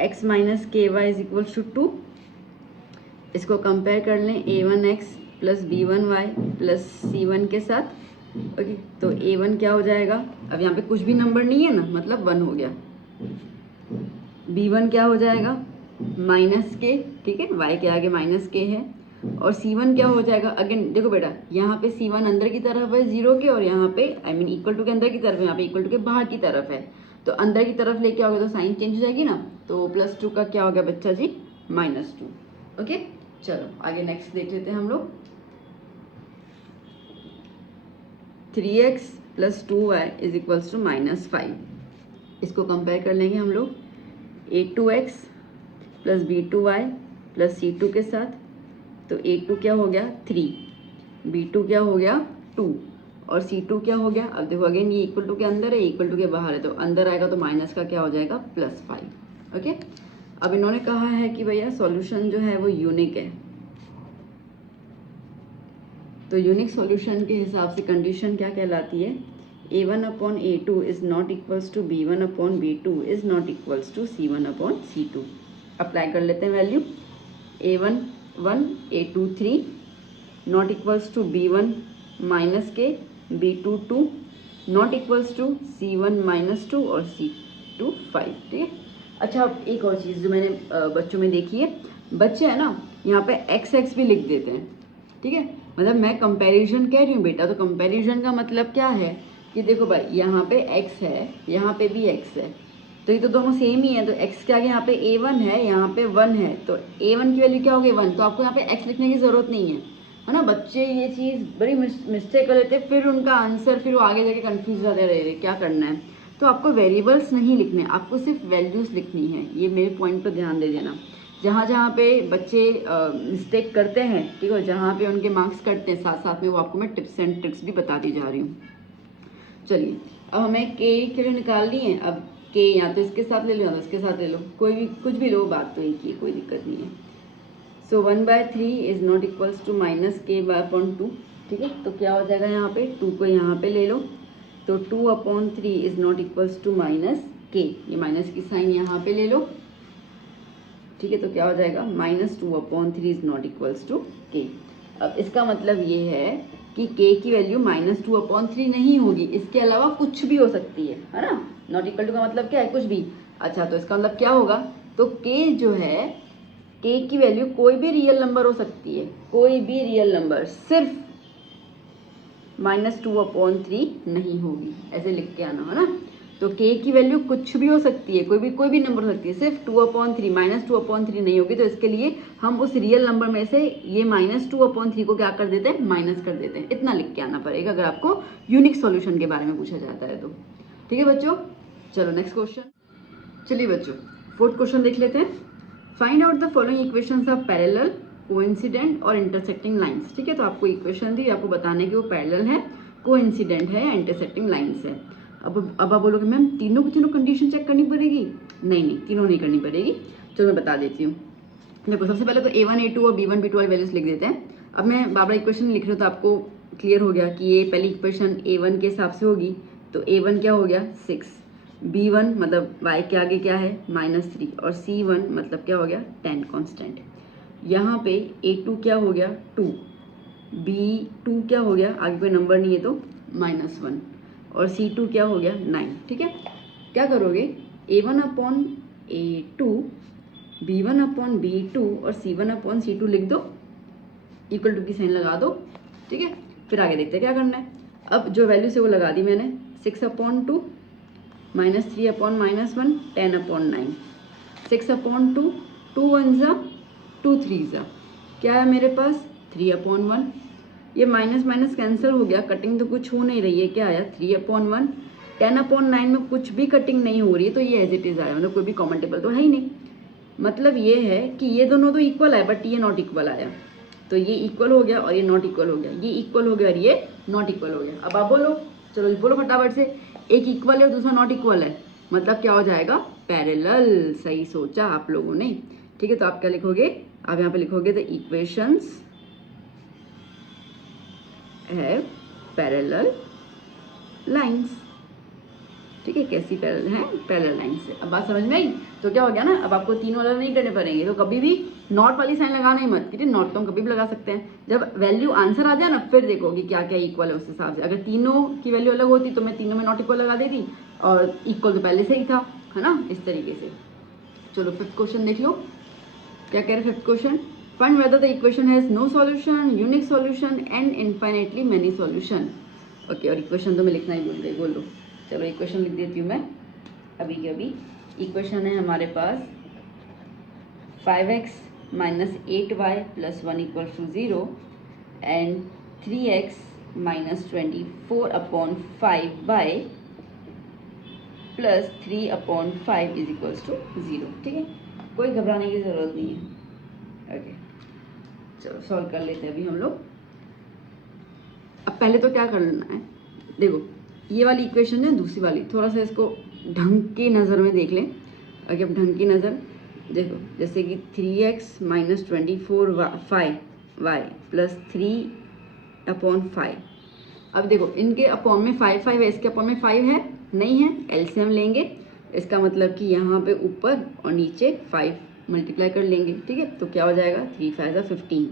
x - ky is equals to 2। इसको कंपेयर कर लें A1x plus B1y plus C1 के साथ। ओके, तो A1 क्या हो जाएगा, अब यहाँ पे कुछ भी नंबर नहीं है ना, मतलब 1 हो गया। B1 क्या हो जाएगा -k, ठीक है, y के आगे -k है। और C1 क्या हो जाएगा, अगेन देखो बेटा यहाँ पे C1 अंदर की तरफ है 0 के, और यहाँ पे आई मीन इक्वल टू के अंदर की तरफ है, यहाँ पे इक्वल टू के बाहर की तरफ है। तो अंदर की तरफ लेके आओगे तो साइन चेंज हो जाएगी ना, तो +2 का क्या हो गया बच्चा जी -2। ओके, चलो आगे नेक्स्ट देख लेते हैं हम लोग। 3x + 2y is equals to -5। इसको कंपेयर कर लेंगे हम लोग A2x plus B2y plus C2 के साथ। तो A2 क्या हो गया 3, B2 क्या हो गया 2 और C2 क्या हो गया, अब देखो अगेन ये इक्वल टू के अंदर है, इक्वल टू के बाहर है, तो अंदर आएगा तो माइनस का क्या हो जाएगा +5। ओके, अब इन्होंने कहा है कि भैया सॉल्यूशन जो है वो यूनिक है। तो यूनिक सॉल्यूशन के हिसाब से कंडीशन क्या कहलाती है, A1/A2 is not equals to B1/B2 is not equals to C1/C2। Apply कर लेते हैं value, A1 1, A2 3, not equals to B1 -k, B2 2, not equals to C1 -2 और C2 5। ठीक है। अच्छा, अब एक और चीज़ जो मैंने बच्चों में देखी है, बच्चे है ना यहाँ पे x भी लिख देते हैं। ठीक है, मतलब मैं कंपैरिजन कह रही हूँ बेटा, तो कंपैरिजन का मतलब क्या है कि देखो भाई यहाँ पे x है, यहाँ पे भी x है, तो ये तो दोनों सेम ही है, तो x के आगे यहाँ पे a1 है, यहाँ पे 1 है, तो a1 की वैल्यू क्या होगी 1, तो आपको यहाँ पे x लिखने की ज़रूरत नहीं है ना। बच्चे ये चीज़ बड़ी मिस्टेक कर लेते, फिर उनका आंसर फिर वो आगे जाके कन्फ्यूज रहते रहे क्या करना है। तो आपको वेरिएबल्स नहीं लिखने, आपको सिर्फ वैल्यूज़ लिखनी है, ये मेरे पॉइंट पर ध्यान दे देना। जहाँ जहाँ पे बच्चे मिस्टेक करते हैं, ठीक है, जहाँ पे उनके मार्क्स कटते हैं, साथ साथ में वो आपको मैं टिप्स एंड ट्रिक्स भी बताती जा रही हूँ। चलिए, अब हमें के की वैल्यू निकालनी है। अब के या तो इसके साथ ले लो या तो इसके साथ ले लो, कोई भी कुछ भी लो, बात तो एक ही है, कोई दिक्कत नहीं है। So 1/3 is not equals to -k/2, ठीक है, तो क्या हो जाएगा यहाँ पे 2 को यहाँ पे ले लो, तो 2/3 is not equals to -k, ये माइनस की साइन यहाँ पे ले लो, ठीक है, तो क्या हो जाएगा -2/3 is not equals to k। अब इसका मतलब ये है कि k की वैल्यू -2/3 नहीं होगी, इसके अलावा कुछ भी हो सकती है ना। नॉट इक्वल टू का मतलब क्या है, कुछ भी। अच्छा, तो इसका मतलब क्या होगा, तो k जो है, k की वैल्यू कोई भी रियल नंबर हो सकती है, कोई भी रियल नंबर, सिर्फ -2/3 नहीं होगी, ऐसे लिख के आना है ना। तो k की वैल्यू कुछ भी हो सकती है, कोई भी नंबर हो सकती है, सिर्फ 2/3 -2/3 नहीं होगी। तो इसके लिए हम उस रियल नंबर में से ये -2/3 को क्या कर देते हैं, माइनस कर देते हैं। इतना लिख के आना पड़ेगा अगर आपको यूनिक सॉल्यूशन के बारे में पूछा जाता है तो। ठीक है बच्चों, चलो नेक्स्ट क्वेश्चन। चलिए बच्चों, फोर्थ क्वेश्चन देख लेते हैं। Find out the following equations of parallel, coincident और इंटरसेक्टिंग लाइंस। ठीक है, तो आपको इक्वेशन दी, आपको बताने कि वो पैरेलल है, कोइंसिडेंट है या इंटरसेक्टिंग लाइंस है। अब आप बोलोगे मैम तीनों की तीनों कंडीशन चेक करनी पड़ेगी? नहीं, तीनों नहीं करनी पड़ेगी। चलो मैं बता देती हूँ। देखो, सबसे पहले तो A1 A2 और B1 B2 वाली वैल्यूज लिख देते हैं। अब मैं बार बार इक्वेशन लिख रही हूँ तो आपको क्लियर हो गया कि ये पहली इक्वेशन A1 के हिसाब से होगी, तो A1 क्या हो गया 6, B1 मतलब y के आगे क्या है -3, और C1 मतलब क्या हो गया 10 कांस्टेंट। यहाँ पे A2 क्या हो गया 2, B2 क्या हो गया, आगे कोई नंबर नहीं है तो -1, और C2 क्या हो गया 9। ठीक है, क्या करोगे A1/A2, B1/B2 और C1/C2 लिख दो, इक्वल टू की साइन लगा दो। ठीक है, फिर आगे देखते हैं क्या करना है। अब जो वैल्यू से वो लगा दी मैंने, 6/2 -3/-1 10/9, 6/2, 2 1 ज़ा 2 3 ज़ा, क्या है मेरे पास 3/1। ये माइनस माइनस कैंसिल हो गया, कटिंग तो कुछ हो नहीं रही है, क्या आया 3/1। 10/9 में कुछ भी कटिंग नहीं हो रही है, तो ये एज इट इज़ आया, मतलब कोई भी कॉमन टेबल तो है ही नहीं। मतलब ये है कि ये दोनों तो इक्वल है, बट ये नॉट इक्वल आया, तो ये इक्वल हो गया और ये नॉट इक्वल हो गया, ये इक्वल हो गया और ये नॉट इक्वल हो गया। अब आप बोलो, चलो बोलो फटाफट से, एक इक्वल है और दूसरा नॉट इक्वल है, मतलब क्या हो जाएगा पैरेलल। सही सोचा आप लोगों ने। ठीक है, तो आप क्या लिखोगे, आप यहाँ पे लिखोगे the equations have parallel lines. ठीक है, कैसी पैरेलल है, पैरेलल लाइन से। अब बात समझ में आई? तो क्या हो गया ना, अब आपको तीनों अलग नहीं करने पड़ेंगे, तो कभी भी नॉट वाली साइन लगाना ही मत, ठीक है, नॉट तो हम कभी भी लगा सकते हैं। जब वैल्यू आंसर आ जाए ना, फिर देखो कि क्या क्या इक्वल है, उस हिसाब से। अगर तीनों की वैल्यू अलग होती तो मैं तीनों में नॉट इक्वल लगा देती, और इक्वल तो पहले से ही था, है ना, इस तरीके से। चलो फिफ्थ क्वेश्चन देख लो, क्या कह रहे fifth question, find whether the equation has no solution, unique solution and infinitely many solution. Okay, और इक्वेशन तो मैं लिखना ही भूल गई, बोल दो। चलो इक्वेशन लिख देती हूँ मैं अभी के अभी। इक्वेशन है हमारे पास 5x - 8y + 1 = 0 and 3x - 24/5y + 3/5 = 0। ठीक है, कोई घबराने की ज़रूरत नहीं है। ओके, चलो सॉल्व कर लेते हैं अभी हम लोग। अब पहले तो क्या करना है, देखो ये वाली इक्वेशन है, दूसरी वाली थोड़ा सा इसको ढंग की नज़र में देख लें। अगर अब ढंग की नज़र देखो, जैसे कि 3x - 24/5y + 3/5। अब देखो इनके अपॉन में 5 है, इसके अपॉन में 5 है नहीं है, एलसीएम लेंगे, इसका मतलब कि यहाँ पे ऊपर और नीचे 5 मल्टीप्लाई कर लेंगे। ठीक है, तो क्या हो जाएगा 3 5 = 15,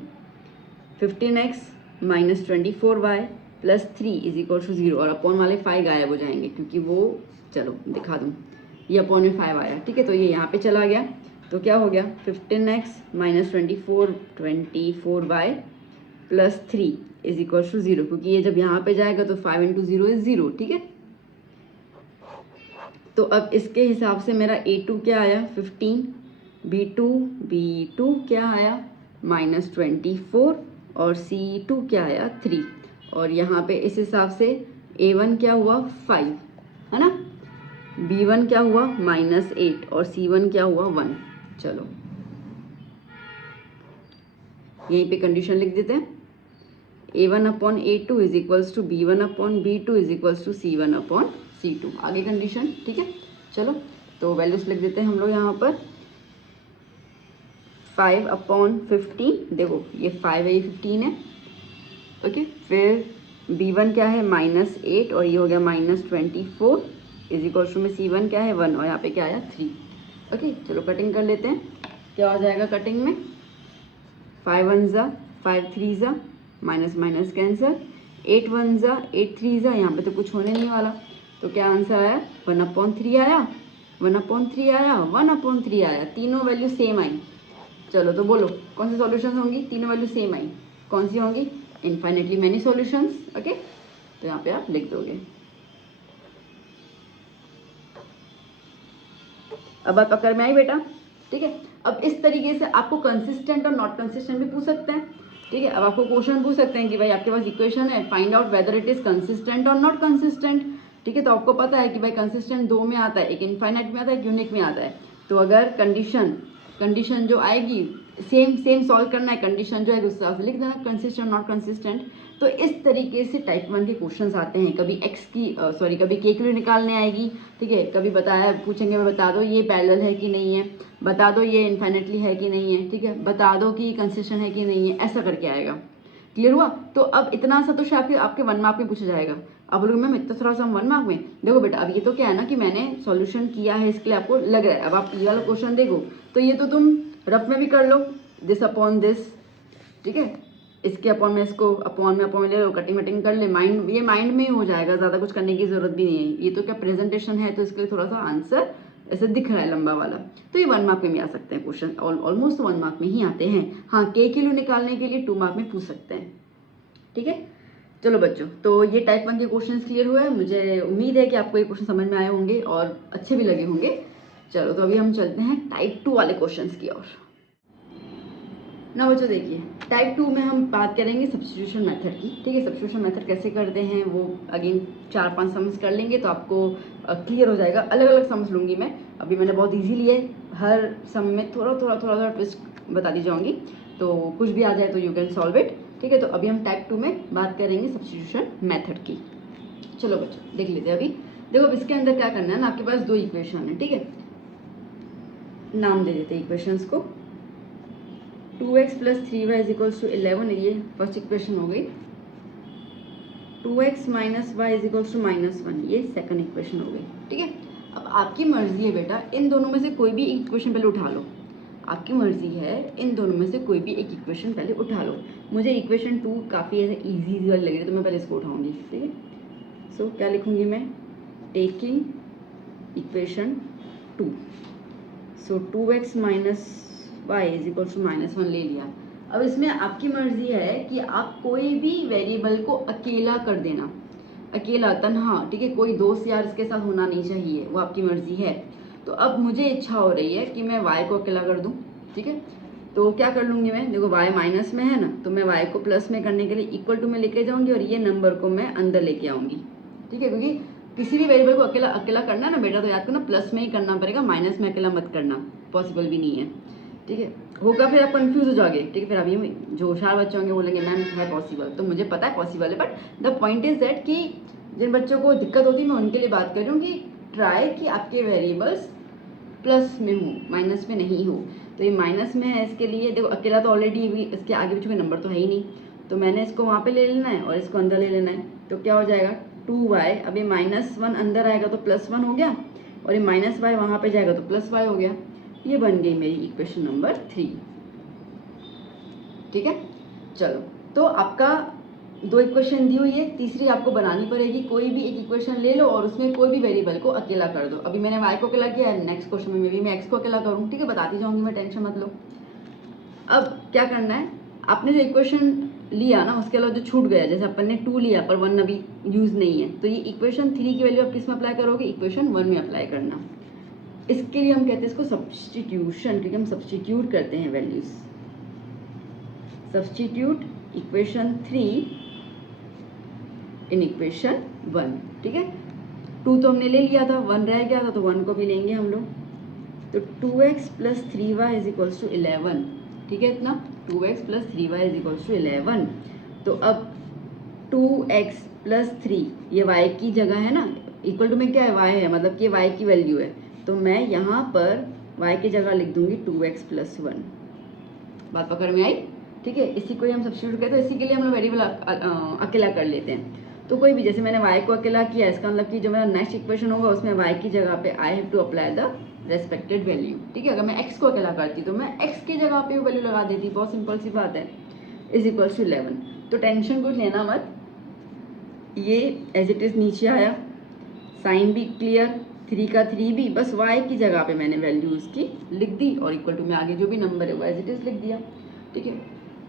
15x - 24y + 3 = 0, और अपॉन वाले 5 गायब हो जाएंगे क्योंकि वो, चलो दिखा दूँ, ये अपॉन में 5 आया। ठीक है, तो ये यहाँ पे चला गया, तो क्या हो गया 15x - 24y +3 is equal to 0, क्योंकि ये जब यहाँ पे जाएगा तो 5 इंटू 0 इज 0, ठीक है। तो अब इसके हिसाब से मेरा A2 क्या आया 15, B2 क्या आया -24 और C2 क्या आया 3, और यहाँ पे इस हिसाब से A1 क्या हुआ 5, है ना, B1 क्या हुआ -8 और C1 क्या हुआ 1। चलो यहीं पे कंडीशन लिख देते हैं, A1/A2 is equals to B1/B2 is equals to C1/C2। आगे कंडीशन, ठीक है। चलो तो वैल्यूज लिख देते हैं हम लोग यहाँ पर, 5/15, देखो ये 5 है, ये 15 है, ओके। फिर B1 क्या है -8 और ये हो गया -24 इज इक्वल्स टू में C1 क्या है 1 और यहाँ पे क्या आया 3, ओके। चलो कटिंग कर लेते हैं, क्या हो जाएगा कटिंग में, 5 1 ज़ा 5 3 ज़ा, माइनस माइनस कैंसर, 8 1 ज़ा 8 3 ज़ा, यहाँ पे तो कुछ होने नहीं वाला, तो क्या आंसर आया 1/3 आया, 1/3 आया, 1/3 आया, तीनों वैल्यू सेम आई। चलो तो बोलो कौन सी सॉल्यूशंस होंगी, तीनों वैल्यू सेम आई, कौन सी होंगी, इनफाइनेटली मैनी सॉल्यूशंस, ओके। तो यहाँ पे आप लिख दोगे। अब बात पकड़ में आई बेटा, ठीक है। अब इस तरीके से आपको कंसिस्टेंट और नॉट कंसिस्टेंट भी पूछ सकते हैं, ठीक है। अब आपको क्वेश्चन पूछ सकते हैं कि भाई आपके पास इक्वेशन है, find out whether it is consistent और नॉट कंसिस्टेंट, ठीक है। तो आपको पता है कि भाई कंसिस्टेंट 2 में आता है, एक इनफाइनाइट में आता है, एक यूनिक में आता है। तो अगर कंडीशन जो आएगी सेम सॉल्व करना है, कंडीशन जो है उस हिसाब से लिख देना कंसिस्टेंट नॉट कंसिस्टेंट। तो इस तरीके से टाइप 1 के क्वेश्चंस आते हैं, कभी कभी के लिए निकालने आएगी, ठीक है। कभी बताया पूछेंगे बता दो ये पैरेलल है कि नहीं है, बता दो ये इनफाइनेटली है कि नहीं है, ठीक है, बता दो कि कंसिस्टेंट है कि नहीं है, ऐसा करके आएगा। क्लियर हुआ। तो अब इतना सा तो शायद आपके 1 मार्क में पूछा जाएगा। अब लोग मैम इतना थोड़ा सा 1 मार्क में, देखो बेटा अब ये तो क्या है ना कि मैंने सॉल्यूशन किया है, इसके लिए आपको लग रहा है। अब आप ये वाला क्वेश्चन देखो तो ये तो तुम रफ में भी कर लो, दिस अपॉन दिस, ठीक है, इसके अपॉन में इसको अपॉन में ले लो, कटिंग वटिंग कर ले, ये माइंड में ही हो जाएगा, ज़्यादा कुछ करने की जरूरत भी नहीं है। ये तो क्या प्रेजेंटेशन है, तो इसके लिए थोड़ा सा आंसर ऐसे दिख रहा है लंबा वाला, तो ये 1 मार्क में भी आ सकते हैं क्वेश्चन, ऑलमोस्ट 1 मार्क में ही आते हैं। हाँ के लिए निकालने के लिए 2 मार्क में पूछ सकते हैं, ठीक है। चलो बच्चों, तो ये टाइप 1 के क्वेश्चंस क्लियर हुए। मुझे उम्मीद है कि आपको ये क्वेश्चन समझ में आए होंगे और अच्छे भी लगे होंगे। चलो तो अभी हम चलते हैं टाइप 2 वाले क्वेश्चंस की ओर। ना बच्चों देखिए, टाइप 2 में हम बात करेंगे सब्स्टिट्यूशन मेथड की, ठीक है। सब्स्टिट्यूशन मेथड कैसे करते हैं वो अगेन 4-5 सम्स कर लेंगे तो आपको क्लियर हो जाएगा। अलग अलग सम्स लूँगी मैं, अभी मैंने बहुत ईजी लिए, हर सम में थोड़ा ट्विस्ट बता दी जाऊँगी, तो कुछ भी आ जाए तो यू कैन सॉल्व इट, ठीक है। तो अभी हम टाइप 2 में बात करेंगे सब्स्टिट्यूशन मेथड की। चलो बच्चों देख लेते हैं। अभी देखो अब इसके अंदर क्या करना है ना, आपके पास 2 इक्वेशन है, ठीक है। नाम दे देते हैं इक्वेशंस को, 2x + 3y = 11, ये फर्स्ट इक्वेशन हो गई। 2x - y = -1, ये सेकंड इक्वेशन हो गई, ठीक है। अब आपकी मर्जी है बेटा, इन दोनों में से कोई भी एक इक्वेशन पहले उठा लो, आपकी मर्जी है, इन दोनों में से कोई भी एक इक्वेशन पहले उठा लो। मुझे इक्वेशन 2 काफ़ी ऐसे ईजी वाली लग रही है तो मैं पहले इसको उठाऊंगी, ठीक है। सो क्या लिखूंगी मैं, टेकिंग इक्वेशन 2, सो 2x - y = -1 ले लिया। अब इसमें आपकी मर्जी है कि आप कोई भी वेरिएबल को अकेला कर देना, अकेला तन्हा, ठीक है, कोई दोस्त यार इसके साथ होना नहीं चाहिए, वो आपकी मर्जी है। तो अब मुझे इच्छा हो रही है कि मैं y को अकेला कर दूं, ठीक है। तो क्या कर लूँगी मैं, देखो y माइनस में है ना, तो मैं y को प्लस में करने के लिए इक्वल टू में लेके जाऊँगी और ये नंबर को मैं अंदर लेके आऊँगी, ठीक है। क्योंकि किसी भी वेरिएबल को अकेला अकेला करना है ना बेटा, तो याद करना प्लस में ही करना पड़ेगा, माइनस में अकेला मत करना, पॉसिबल भी नहीं है, ठीक है। होगा फिर आप कंफ्यूज हो जाओगे, ठीक है। फिर अभी जो होशियार बच्चे होंगे बोलेंगे मैम है पॉसिबल, तो मुझे पता है पॉसिबल है, but the point is that कि जिन बच्चों को दिक्कत होती है मैं उनके लिए बात कर रही हूँ कि ट्राई कि आपके वेरिएबल्स प्लस में हो, माइनस में नहीं हो। तो ये माइनस में है, इसके लिए देखो अकेला तो ऑलरेडी इसके आगे पीछे कोई नंबर तो है ही नहीं, तो मैंने इसको वहाँ पे ले लेना है और इसको अंदर ले लेना है। तो क्या हो जाएगा 2y, अब ये -1 अंदर आएगा तो +1 हो गया, और ये -y वहाँ पे जाएगा तो +y हो गया। ये बन गई मेरी इक्वेशन नंबर 3, ठीक है। चलो तो आपका 2 इक्वेशन दी हुई है, तीसरी आपको बनानी पड़ेगी। कोई भी एक इक्वेशन ले लो और उसमें कोई भी वेरिएबल को अकेला कर दो। अभी मैंने y को अकेला किया है, नेक्स्ट क्वेश्चन में भी मैं x को अकेला करूँ, ठीक है, बताती जाऊँगी मैं, टेंशन मत लो। अब क्या करना है, आपने जो इक्वेशन लिया ना, उसके अलावा जो छूट गया, जैसे अपन ने 2 लिया पर 1 अभी यूज़ नहीं है, तो ये इक्वेशन 3 की वैल्यू आप किस में अप्लाई करोगे, इक्वेशन 1 में अप्लाई करना। इसके लिए हम कहते हैं इसको सब्स्टिट्यूशन, क्योंकि हम सब्स्टिट्यूट करते हैं values. Substitute equation 3 in equation 1, ठीक है। 2 तो हमने ले लिया था, 1 रह गया था, तो 1 को भी लेंगे हम लोग। तो 2x plus 3y is equals to 11, ठीक है। इतना 2x plus 3y is equals to 11। तो अब 2x प्लस 3 ये y की जगह है ना, इक्वल टू में क्या है, y है, मतलब कि ये y की वैल्यू है, तो मैं यहाँ पर y की जगह लिख दूंगी 2x प्लस 1। बात पकड़ में आई, ठीक है। इसी को ही हम सब्स्टिट्यूट करते हैं, इसी के लिए हम लोग वेरिएबल अकेला कर लेते हैं। तो कोई भी, जैसे मैंने y को अकेला किया, इसका मतलब कि जो मेरा नेक्स्ट इक्वेशन होगा उसमें y की जगह पे I have to apply the respected value, ठीक है। अगर मैं x को अकेला करती तो मैं x की जगह पे वैल्यू लगा देती, बहुत सिंपल सी बात है, इज इक्वल्स टू 11। तो टेंशन कुछ लेना मत, ये एज इट इज़ नीचे आया, साइन भी क्लियर, 3 का 3 भी, बस y की जगह पे मैंने वैल्यू उसकी लिख दी और इक्वल टू में आगे जो भी नंबर है वो एज इट इज़ लिख दिया, ठीक है।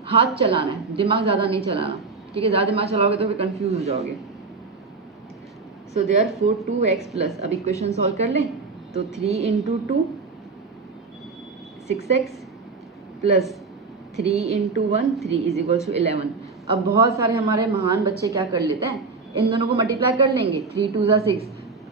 हाथ चलाना है, दिमाग ज़्यादा नहीं चलाना, ठीक है। ज़्यादा दिमाग चलाओगे तो फिर कंफ्यूज हो जाओगे। सो देयरफॉर 2x प्लस, अब इक्वेशन सॉल्व कर लें, तो 3 into 2 6x plus 3 into 1 3 is equals to 11। अब बहुत सारे हमारे महान बच्चे क्या कर लेते हैं, इन दोनों को मल्टीप्लाई कर लेंगे, 3 2 ज़ा 6,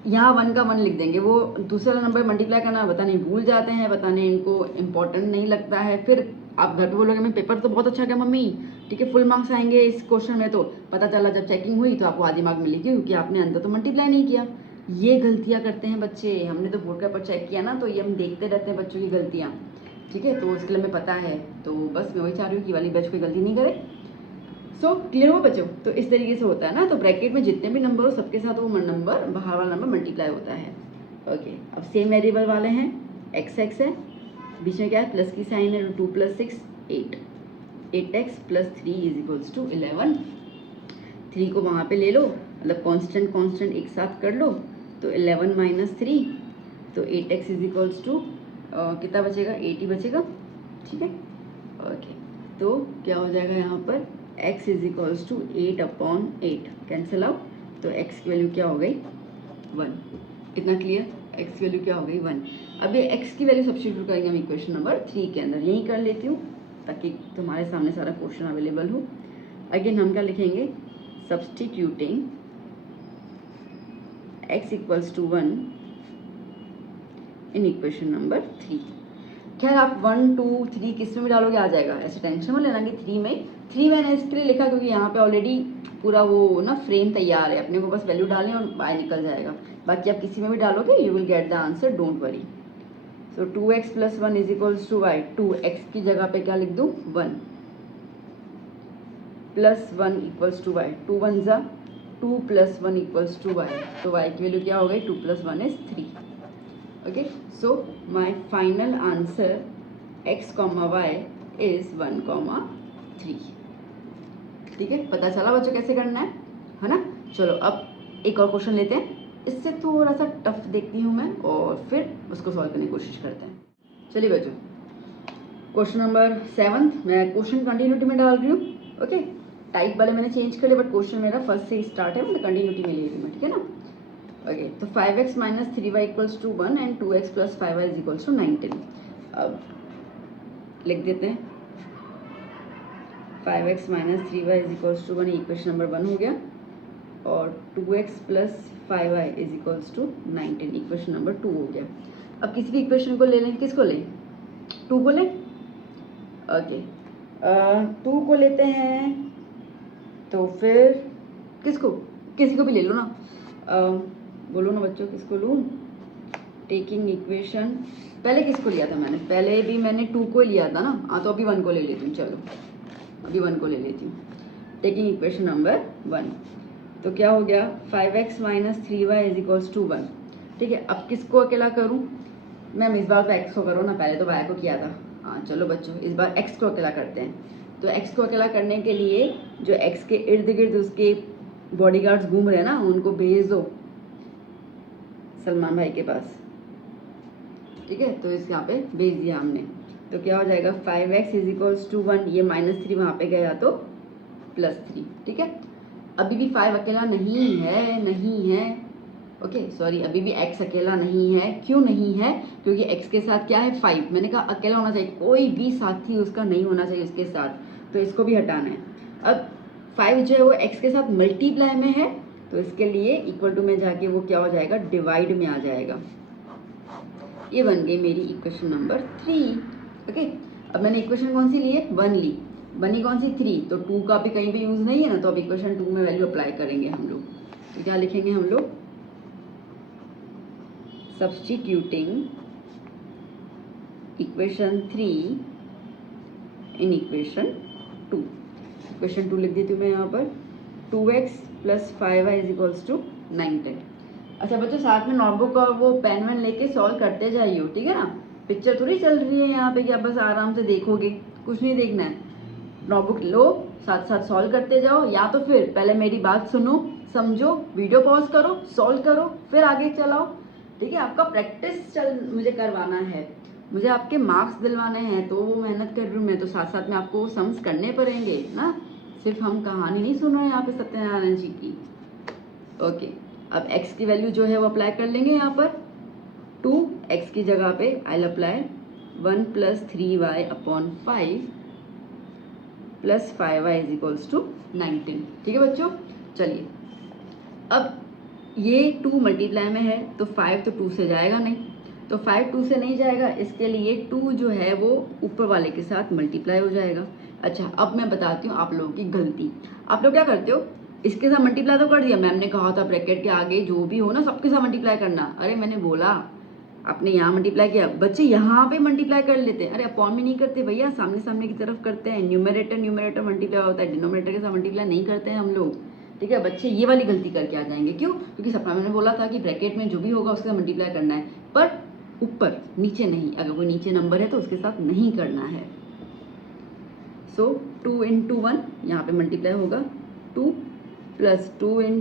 यहाँ 1 का 1 लिख देंगे, वो दूसरे नंबर मल्टीप्लाई करना पता नहीं भूल जाते हैं, पता नहीं इनको इम्पोर्टेंट नहीं लगता है। फिर आप घर पे बोलोगे मैं पेपर तो बहुत अच्छा किया मम्मी, ठीक है, फुल मार्क्स आएंगे इस क्वेश्चन में, तो पता चला जब चेकिंग हुई तो आपको आधी मार्क मिली, क्योंकि आपने अंदर तो मल्टीप्लाई नहीं किया। ये गलतियाँ करते हैं बच्चे, हमने तो बोर्ड का पेपर चेक किया ना, तो ये हम देखते रहते हैं बच्चों की गलतियाँ, ठीक है। तो उसके लिए हमें पता है, तो बस मैं वही चाह रही हूँ कि वाली बैच कोई गलती नहीं करे। सो क्लियर हो बच्चों, तो इस तरीके से होता है ना, तो ब्रैकेट में जितने भी नंबर हो सबके साथ वो नंबर, बाहर वाला नंबर मल्टीप्लाई होता है, ओके। अब सेम वेरिएबल वाले हैं, एक्स एक्स है, बीच में क्या है, प्लस की साइन है, 2 plus 6 8, 8x plus 3 is equals to 11। 3 को वहाँ पे ले लो, मतलब कांस्टेंट कांस्टेंट एक साथ कर लो, तो 11 माइनस 3, तो 8x इज इक्वल्स टू कितना बचेगा, 8 ही बचेगा, ठीक है, ओके। तो क्या हो जाएगा यहाँ पर, x is equals to 8/8 cancel out, तो x की वैल्यू क्या हो गई 1। इतना क्लियर, x की वैल्यू क्या हो गई 1। अब ये x की वैल्यू सब्स्टिट्यूट करेंगे हम इक्वेशन नंबर 3 के अंदर, यहीं कर लेती हूँ ताकि तुम्हारे सामने सारा क्वेश्चन अवेलेबल हो। अगेन हम क्या लिखेंगे, substituting x equals to 1 in equation number 3। खैर आप 1 2 3 किस में भी डालोगे आ जाएगा, ऐसे टेंशन मत लेना कि 3 मैंने इसके लिए लिखा क्योंकि यहाँ पे ऑलरेडी पूरा वो ना फ्रेम तैयार है, अपने को बस वैल्यू डालनी और बाहर निकल जाएगा। बाकी आप किसी में भी डालोगे you will get the answer, don't worry. So 2x plus 1 is equals to y, 2x की जगह पे क्या लिख दूँ 1, प्लस 1 इक्वल्स टू वाई, 2 1 ज़ा 2 प्लस 1 इक्वल्स टू वाई, तो वाई की वैल्यू क्या हो गई 2 plus 1 is 3, okay. So my final answer x, y is 1,3, ठीक है। पता चला बच्चों कैसे करना है ना। चलो अब एक और क्वेश्चन लेते हैं, इससे थोड़ा सा टफ देखती हूँ मैं और फिर उसको सॉल्व करने की कोशिश करते हैं। चलिए बच्चों, क्वेश्चन नंबर 7 मैं क्वेश्चन कंटिन्यूटी में डाल रही हूँ, ओके। टाइप वाले मैंने चेंज कर लिया बट क्वेश्चन मेरा फर्स्ट से स्टार्ट है, मतलब कंटिन्यूटी में ले रही हूँ, ठीक है ना, ओके। तो 5x minus 3y equals to 1 and 2x plus 5y is equals to 19। अब लिख देते हैं 5x minus 3y is equals to 1, equation number 1 हो गया, और 2x plus 5y is equals to 19, equation number 2 हो गया। अब किसी भी इक्वेशन को ले लें, किसको लें, 2 को लें, ओके। 2 को लेते हैं तो फिर किसको, किसी को भी ले लो ना, बोलो ना बच्चों किसको लूँ, टेकिंग इक्वेशन, पहले किसको लिया था मैंने, पहले भी मैंने 2 को लिया था ना, हाँ तो अभी 1 को ले लेती हूँ, चलो अभी 1 को ले लेती हूँ, टेकिंग इक्वेशन नंबर 1। तो क्या हो गया 5x minus 3y is equals to 1, ठीक है। अब किसको अकेला करूँ, मैम इस बार तो x को करो ना, पहले तो y को किया था, हाँ चलो बच्चों इस बार x को अकेला करते हैं। तो x को अकेला करने के लिए जो x के इर्द गिर्द उसके बॉडीगार्ड्स घूम रहे हैं ना, उनको भेज दो सलमान भाई के पास, ठीक है। तो इस यहाँ पे भेज दिया हमने, तो क्या हो जाएगा 5x इज इक्वल्स टू 1, ये -3 वहाँ पे गया तो +3, ठीक है। अभी भी 5 अकेला नहीं है, ओके सॉरी, अभी भी x अकेला नहीं है। क्यों नहीं है? क्योंकि x के साथ क्या है 5, मैंने कहा अकेला होना चाहिए, कोई भी साथी उसका नहीं होना चाहिए उसके साथ, तो इसको भी हटाना है। अब 5 जो है वो x के साथ मल्टीप्लाई में है, तो इसके लिए इक्वल टू में जाके वो क्या हो जाएगा, डिवाइड में आ जाएगा। ये बन गई मेरी इक्वेशन नंबर 3, ओके। अब मैंने इक्वेशन कौन सी ली है, 1 ली, बनी कौन सी 3, तो 2 का भी कहीं पे यूज़ नहीं है ना, तो अब इक्वेशन 2 में वैल्यू अप्लाई करेंगे हम लोग। तो क्या लिखेंगे हम लोग, substituting equation 3 in equation 2। Equation 2 लिख देती हूँ मैं यहाँ पर, 2x + 5y = 19। अच्छा बच्चों, साथ में नोटबुक और वो पेन वेन लेके सॉल्व करते जाइए, ठीक है ना। पिक्चर थोड़ी चल रही है यहाँ पे कि आप बस आराम से देखोगे, कुछ नहीं देखना है। नोटबुक लो, साथ साथ सॉल्व करते जाओ, या तो फिर पहले मेरी बात सुनो, समझो, वीडियो पॉज करो, सॉल्व करो, फिर आगे चलाओ, ठीक है। आपका प्रैक्टिस मुझे करवाना है, मुझे आपके मार्क्स दिलवाने हैं, तो वो मेहनत कर रही हूँ मैं, तो साथ साथ में आपको सम्स करने पड़ेंगे ना, सिर्फ हम कहानी नहीं सुन रहे हैं यहाँ पे सत्यनारायण जी की, ओके। अब x की वैल्यू जो है वो अप्लाई कर लेंगे यहाँ पर, 2x की जगह पे आई अप्लाई 1 + 3y/5 + 5y = 19, ठीक है बच्चों। चलिए, अब ये 2 मल्टीप्लाई में है, तो 5 तो 2 से जाएगा नहीं, तो 5 2 से नहीं जाएगा, इसके लिए 2 जो है वो ऊपर वाले के साथ मल्टीप्लाई हो जाएगा। अच्छा, अब मैं बताती हूँ आप लोगों की गलती। आप लोग क्या करते हो, इसके साथ मल्टीप्लाई तो कर दिया, मैम ने कहा था ब्रैकेट के आगे जो भी हो ना सबके साथ मल्टीप्लाई करना। अरे मैंने बोला, आपने यहाँ मल्टीप्लाई किया, बच्चे यहाँ पे मल्टीप्लाई कर लेते हैं। अरे अपॉन में नहीं करते भैया, सामने सामने की तरफ करते हैं। न्यूमरेटर मल्टीप्लाई होता है, डिनोमिनेटर के साथ मल्टीप्लाई नहीं करते हैं हम लोग, ठीक है। बच्चे ये वाली गलती करके आ जाएंगे, क्यों? क्योंकि सपना मैंने बोला था कि ब्रैकेट में जो भी होगा उसके साथ मल्टीप्लाई करना है, पर ऊपर नीचे नहीं। अगर कोई नीचे नंबर है तो उसके साथ नहीं करना है। सो 2 × 1 यहाँ पे मल्टीप्लाई होगा, 2 + 2 ×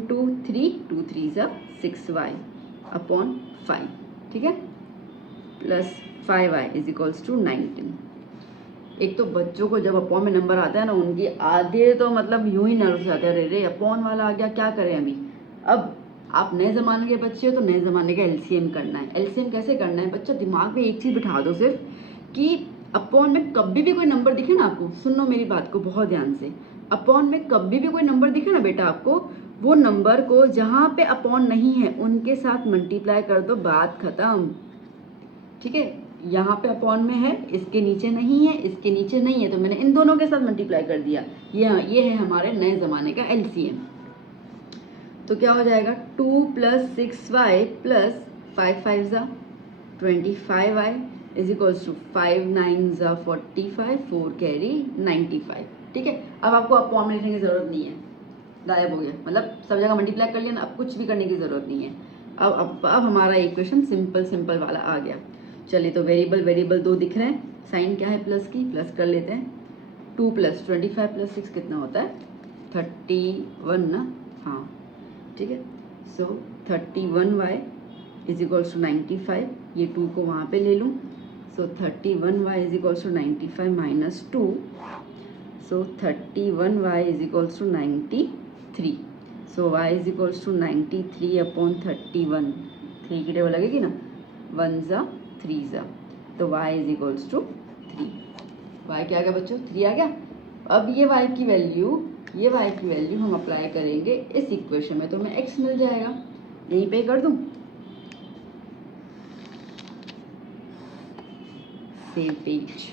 3, 2 3 6y/5, ठीक है, + 5y = 19। एक तो बच्चों को जब अपॉन में नंबर आता है ना, उनकी आधे तो मतलब यूं ही नर्वस आते हैं, अरे अपॉन वाला आ गया, क्या करें अभी। अब आप नए ज़माने के बच्चे हो तो नए ज़माने का एलसीएम करना है। एलसीएम कैसे करना है बच्चों, दिमाग में एक चीज़ बिठा दो सिर्फ, कि अपॉन में कभी भी कोई नंबर दिखे ना आपको, सुन लो मेरी बात को बहुत ध्यान से, अपॉन में कभी भी कोई नंबर दिखे ना बेटा आपको, वो नंबर को जहाँ पे अपॉन नहीं है उनके साथ मल्टीप्लाई कर दो, बात खत्म, ठीक है। यहाँ पे अपॉन में है, इसके नीचे नहीं है, इसके नीचे नहीं है, तो मैंने इन दोनों के साथ मल्टीप्लाई कर दिया। ये है हमारे नए ज़माने का एलसीएम। तो क्या हो जाएगा, 2 + 6y + 5 5 25y = 5 9 45, 4 कैरी 95, ठीक है। अब आपको अपॉन में लिखने की ज़रूरत नहीं है, गायब हो गया, मतलब सब जगह मल्टीप्लाई कर लिया ना, अब कुछ भी करने की ज़रूरत नहीं है। अब हमारा इक्वेशन सिंपल वाला आ गया। चलिए, तो वेरिएबल 2 दिख रहे हैं, साइन क्या है प्लस की, प्लस कर लेते हैं। 2 + 25 + 6 कितना होता है, 31 ना, हाँ ठीक है। सो 31y = 95, ये 2 को वहाँ पे ले लूँ, सो 31y = 95 - 2, सो 31y = 93, सो y = 93/31, 3 की टेबल लगेगी ना, 1 × 3 तो y = 3। y क्या आ गया बच्चों, 3 आ गया। अब ये y की वैल्यू हम अप्लाई करेंगे इस इक्वेशन में, तो हमें x मिल जाएगा, यहीं पे कर दूं, सेव पेज,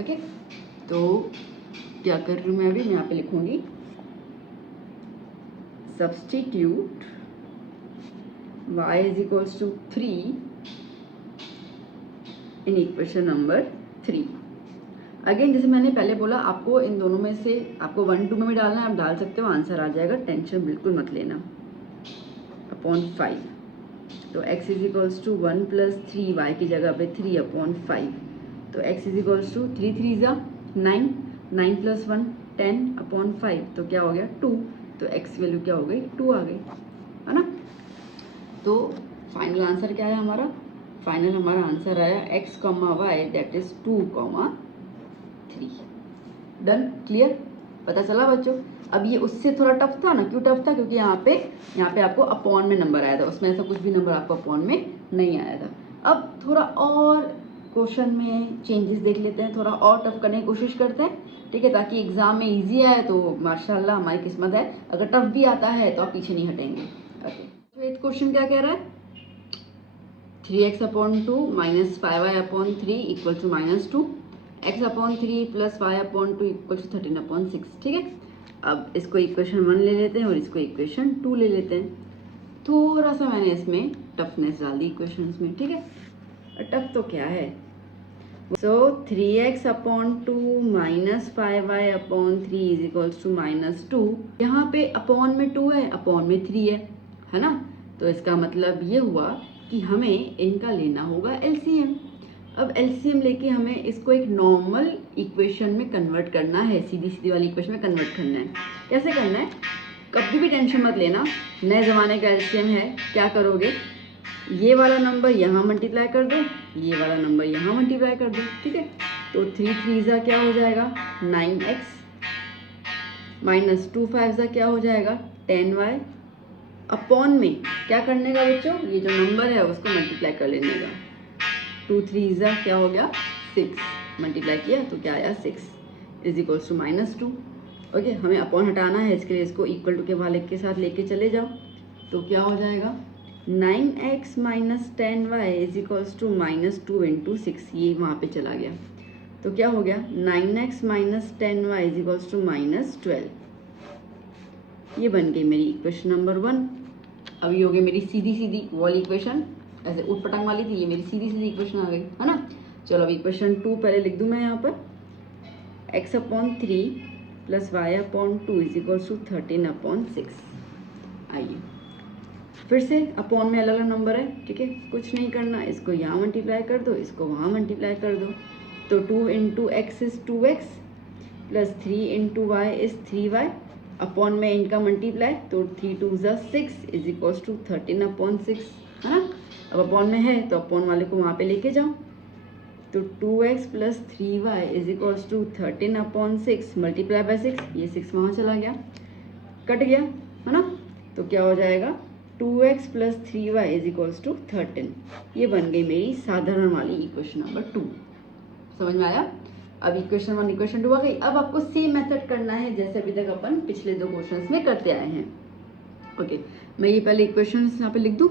ओके। तो क्या कर रही हूँ मैं अभी, मैं यहाँ पे लिखूंगी substitute y = 3 in equation number 3। Again जैसे मैंने पहले बोला, आपको इन दोनों में से आपको 1 2 में भी डालना है, आप डाल सकते हो, आंसर आ जाएगा, टेंशन बिल्कुल मत लेना। अपॉन 5, तो x = 1 + 3y की जगह पे 3/5, तो x = 3 3 9, 9 + 1 10/5, तो क्या हो गया 2, तो x वैल्यू क्या हो गई 2 आ गई, है ना। तो फाइनल आंसर क्या है हमारा, फाइनल हमारा आंसर आया x, y that is 2, 3। Done, clear. पता चला बच्चों। अब ये उससे थोड़ा टफ था ना, क्यों टफ था? क्योंकि यहाँ पे आपको अपॉन में नंबर आया था, उसमें ऐसा कुछ भी नंबर आपको अपॉन में नहीं आया था। अब थोड़ा और क्वेश्चन में चेंजेस देख लेते हैं, थोड़ा और टफ करने की कोशिश करते हैं, ठीक है, ताकि एग्जाम में इजी आए तो माशाल्लाह हमारी किस्मत है। अगर टफ भी आता है तो आप पीछे नहीं हटेंगे। ओके, तो एक क्वेश्चन क्या कह रहा है? 3x/2 - 5y/3 equal to -2, x/3 + y/2 equal to 13/6, ठीक है। अब इसको इक्वेशन 1 ले लेते हैं और इसको इक्वेशन 2 ले लेते हैं। थोड़ा सा मैंने इसमें टफनेस डाल दी इक्वेशंस में, ठीक है। टफ तो क्या है? सो 3x/2 - 5y/3 is equals to -2। यहाँ पे अपॉन में 2 है, अपॉन में 3 है ना। तो इसका मतलब ये हुआ कि हमें इनका लेना होगा एलसीएम। अब एलसीएम लेके हमें इसको एक नॉर्मल इक्वेशन में कन्वर्ट करना है, सीधी सीधी वाली इक्वेशन में कन्वर्ट करना है। कैसे करना है? कभी भी टेंशन मत लेना, नए ज़माने का एलसीएम है। क्या करोगे? ये वाला नंबर यहाँ मल्टीप्लाई कर दो, ये वाला नंबर यहाँ मल्टीप्लाई कर दो, ठीक है। तो 3 3 क्या हो जाएगा? 9x -2 5 क्या हो जाएगा? 10y। अपॉन में क्या करने का बच्चों? ये जो नंबर है उसको मल्टीप्लाई कर लेने का। 2 3 क्या हो गया? 6। मल्टीप्लाई किया तो क्या आया? 6 इज इक्वल्स टू -2। ओके, हमें अपॉन हटाना है, इसके लिए इसको इक्वल टू के वाले के साथ लेके चले जाओ। तो क्या हो जाएगा? 9x - 10y is equals to -2 × 6। ये वहाँ पे चला गया तो क्या हो गया? 9x - 10y is equals to -12। ये बन गई मेरी इक्वेशन नंबर 1। अब ये हो गई मेरी सीधी सीधी वाली इक्वेशन, ऐसे उठ पटांग वाली थी, ये मेरी सीधी सीधी इक्वेशन आ गई, है ना। चलो अब इक्वेशन 2 पहले लिख दूँ मैं यहाँ पर। x/3 + y/2 is equals to 13/6। आइए फिर से अपॉन में अलग अलग नंबर है, ठीक है, कुछ नहीं करना, इसको यहाँ मल्टीप्लाई कर दो, इसको वहाँ मल्टीप्लाई कर दो। तो 2 × x is 2x + 3 × y is 3y। Upon में इनका मल्टीप्लाई, तो 3 2 6 इज इक्वल्स टू 13/6, है ना। अब अपॉन में है तो अपॉन वाले को वहाँ पे लेके जाओ। तो 2x + 3y is equals to 13/6 multiply by 6। ये 6 वहाँ चला गया, कट गया, है ना। तो क्या हो जाएगा? 2x + 3y is equals to 13। ये बन गई मेरी साधारण वाली इक्वेशन नंबर 2। समझ में आया? अब इक्वेशन 1 इक्वेशन 2 आ गई। अब आपको सेम मेथड करना है जैसे अभी तक अपन पिछले 2 क्वेश्चंस में करते आए हैं। ओके, मैं ये पहले इक्वेशन यहाँ पे लिख दूँ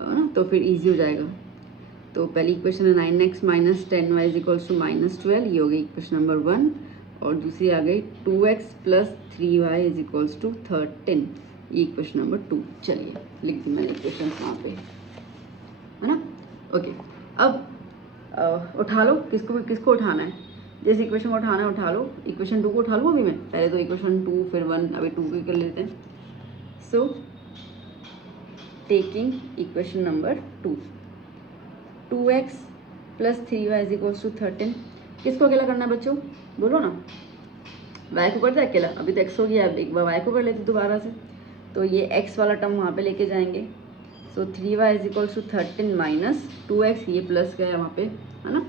ना, तो फिर इजी हो जाएगा। तो पहली इक्वेशन है 9x - 10y is equals to -12। ये हो गई इक्वेशन नंबर 1। और दूसरी आ गई 2x + 3y is equals to 13। ये इक्वेशन नंबर 2। चलिए लिख दी मैंने इक्वेशन यहाँ पे, है ना। ओके, अब उठा लो, किसको उठाना है? जिस इक्वेशन को उठाना है उठा लो। इक्वेशन 2 को उठा लूँ अभी मैं, पहले तो इक्वेशन 2 फिर 1, अभी 2 को कर लेते हैं। So taking equation number 2, 2x + 3y is equals to 13। किसको अकेला करना है बच्चों? बोलो ना। y को करते हैं अकेला, अभी तो x हो गया, अब एक बार y को कर लेते दोबारा से। तो ये x वाला टर्म वहाँ पे लेके जाएंगे। सो 3y is equals to 13 - 2x, ये प्लस गया वहाँ पे, है ना।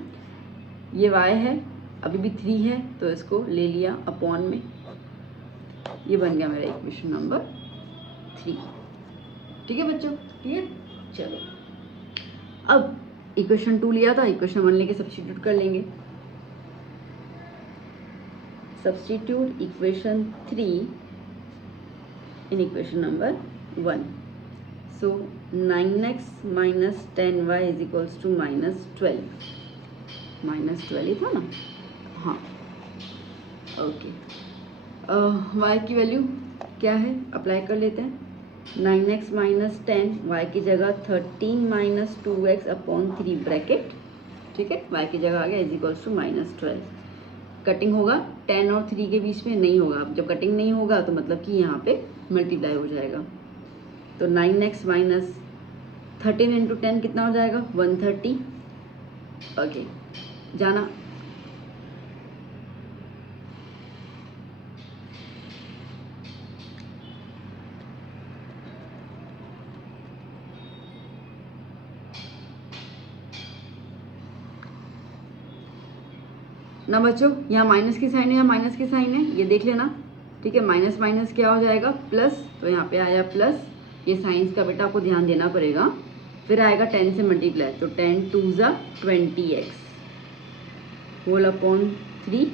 ये y है, अभी भी 3 है तो इसको ले लिया अपॉन में। ये बन गया मेरा इक्वेशन नंबर 3। ठीक है बच्चों, ठीक है। चलो अब इक्वेशन 2 लिया था, इक्वेशन 1 लेके सब्स्टिट्यूट कर लेंगे। Substitute equation 3 in equation number 1। So 9x - 10y is equals to -12। -12 ही था ना, हाँ। ओके, y की वैल्यू क्या है? अप्लाई कर लेते हैं। 9x - 10, y की जगह 13 - 2x/3 ब्रैकेट, ठीक है, y की जगह आ गया इज इक्वल्स टू -12। कटिंग होगा 10 और 3 के बीच में? नहीं होगा। जब कटिंग नहीं होगा तो मतलब कि यहाँ पे मल्टीप्लाई हो जाएगा। तो 9x - 13 × 10 कितना हो जाएगा? 130। ओके, जाना। ना बच्चों, यहाँ माइनस की साइन है, यहाँ माइनस की साइन है, ये देख लेना। ठीक है, माइनस माइनस क्या हो जाएगा प्लस, तो यहाँ पे आया प्लस, ये साइंस का बेटा आपको ध्यान देना पड़ेगा। फिर आएगा 10 से मल्टीप्लाई, तो 10 2 ज़ा 20x whole upon 3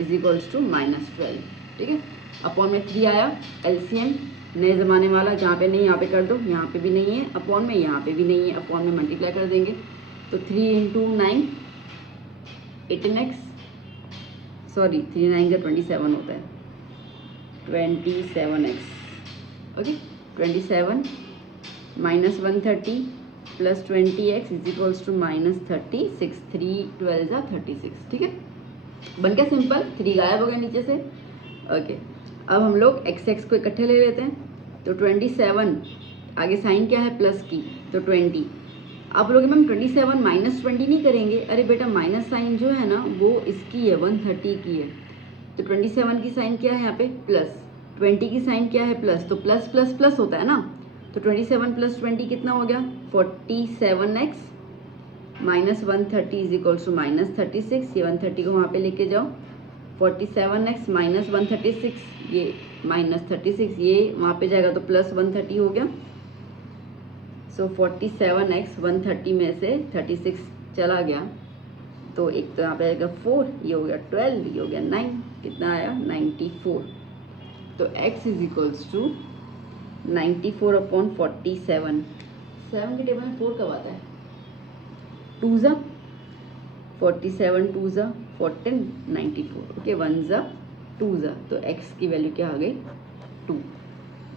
is equals to -12। ठीक है, अपॉन में 3 आया, एलसीएम नए ज़माने वाला, जहाँ पे नहीं यहाँ पे कर दो, यहाँ पे भी नहीं है अपॉन में, यहाँ पे भी नहीं है अपॉन में, मल्टीप्लाई कर देंगे तो 3 × 9 18x, सॉरी 3 9 × 27 होता है 27x। Okay, 27 -130 plus 20x is equals to -36, 3 12 ज़ा 36। ठीक है, बन गया सिंपल, 3 गायब हो गया नीचे से। ओके, अब हम लोग x को इकट्ठे ले लेते हैं, तो 27 आगे साइन क्या है प्लस की, तो 20। आप लोग मैम 27 -20 नहीं करेंगे, अरे बेटा माइनस साइन जो है ना वो इसकी है 130 की है, तो 27 की साइन क्या है यहाँ पे प्लस, 20 की साइन क्या है प्लस, तो प्लस प्लस प्लस होता है ना, तो 27 + 20 कितना हो गया 47x -130 इज इक्वल्स टू -36। ये 130 को वहाँ पे लेके जाओ, 47x -136, ये -36, ये वहाँ पे जाएगा तो प्लस 130 हो गया। सो 47x 130 में से 36 चला गया, तो एक तो यहाँ पे आएगा 4, ये हो गया 12, ये हो गया 9, कितना आया 94। तो x is equals to 94 upon 47, 7 के टेबल में 4 कब आता है, 2 ज़ा 47, 2 ज़ा 14, 94, ओके 1 ज़ा 2 ज़ा, तो x की वैल्यू क्या आ गई 2।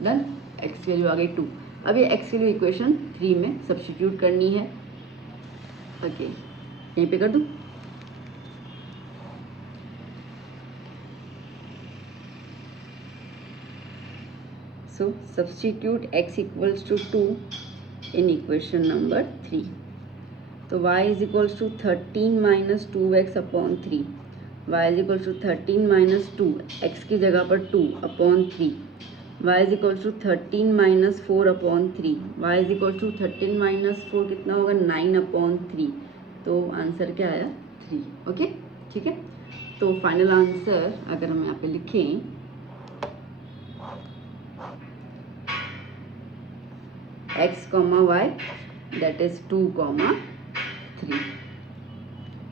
डन, x की वैल्यू आ गई 2। अब ये x की वैल्यू इक्वेशन 3 में सब्स्टिट्यूट करनी है। ओके, यहीं पे कर दूँ, so substitute x equals to 2 in equation number 3, तो y is equals to 13 minus 2x upon 3, y is equals to 13 minus 2, x की जगह पर 2 upon 3, y is equals to 13 minus 4 upon 3, y is equals to 13 minus 4 कितना होगा 9 upon 3, तो answer क्या आया 3। Okay, ठीक है, तो फाइनल आंसर अगर हम यहाँ पे लिखें, x, y दैट इज 2, 3।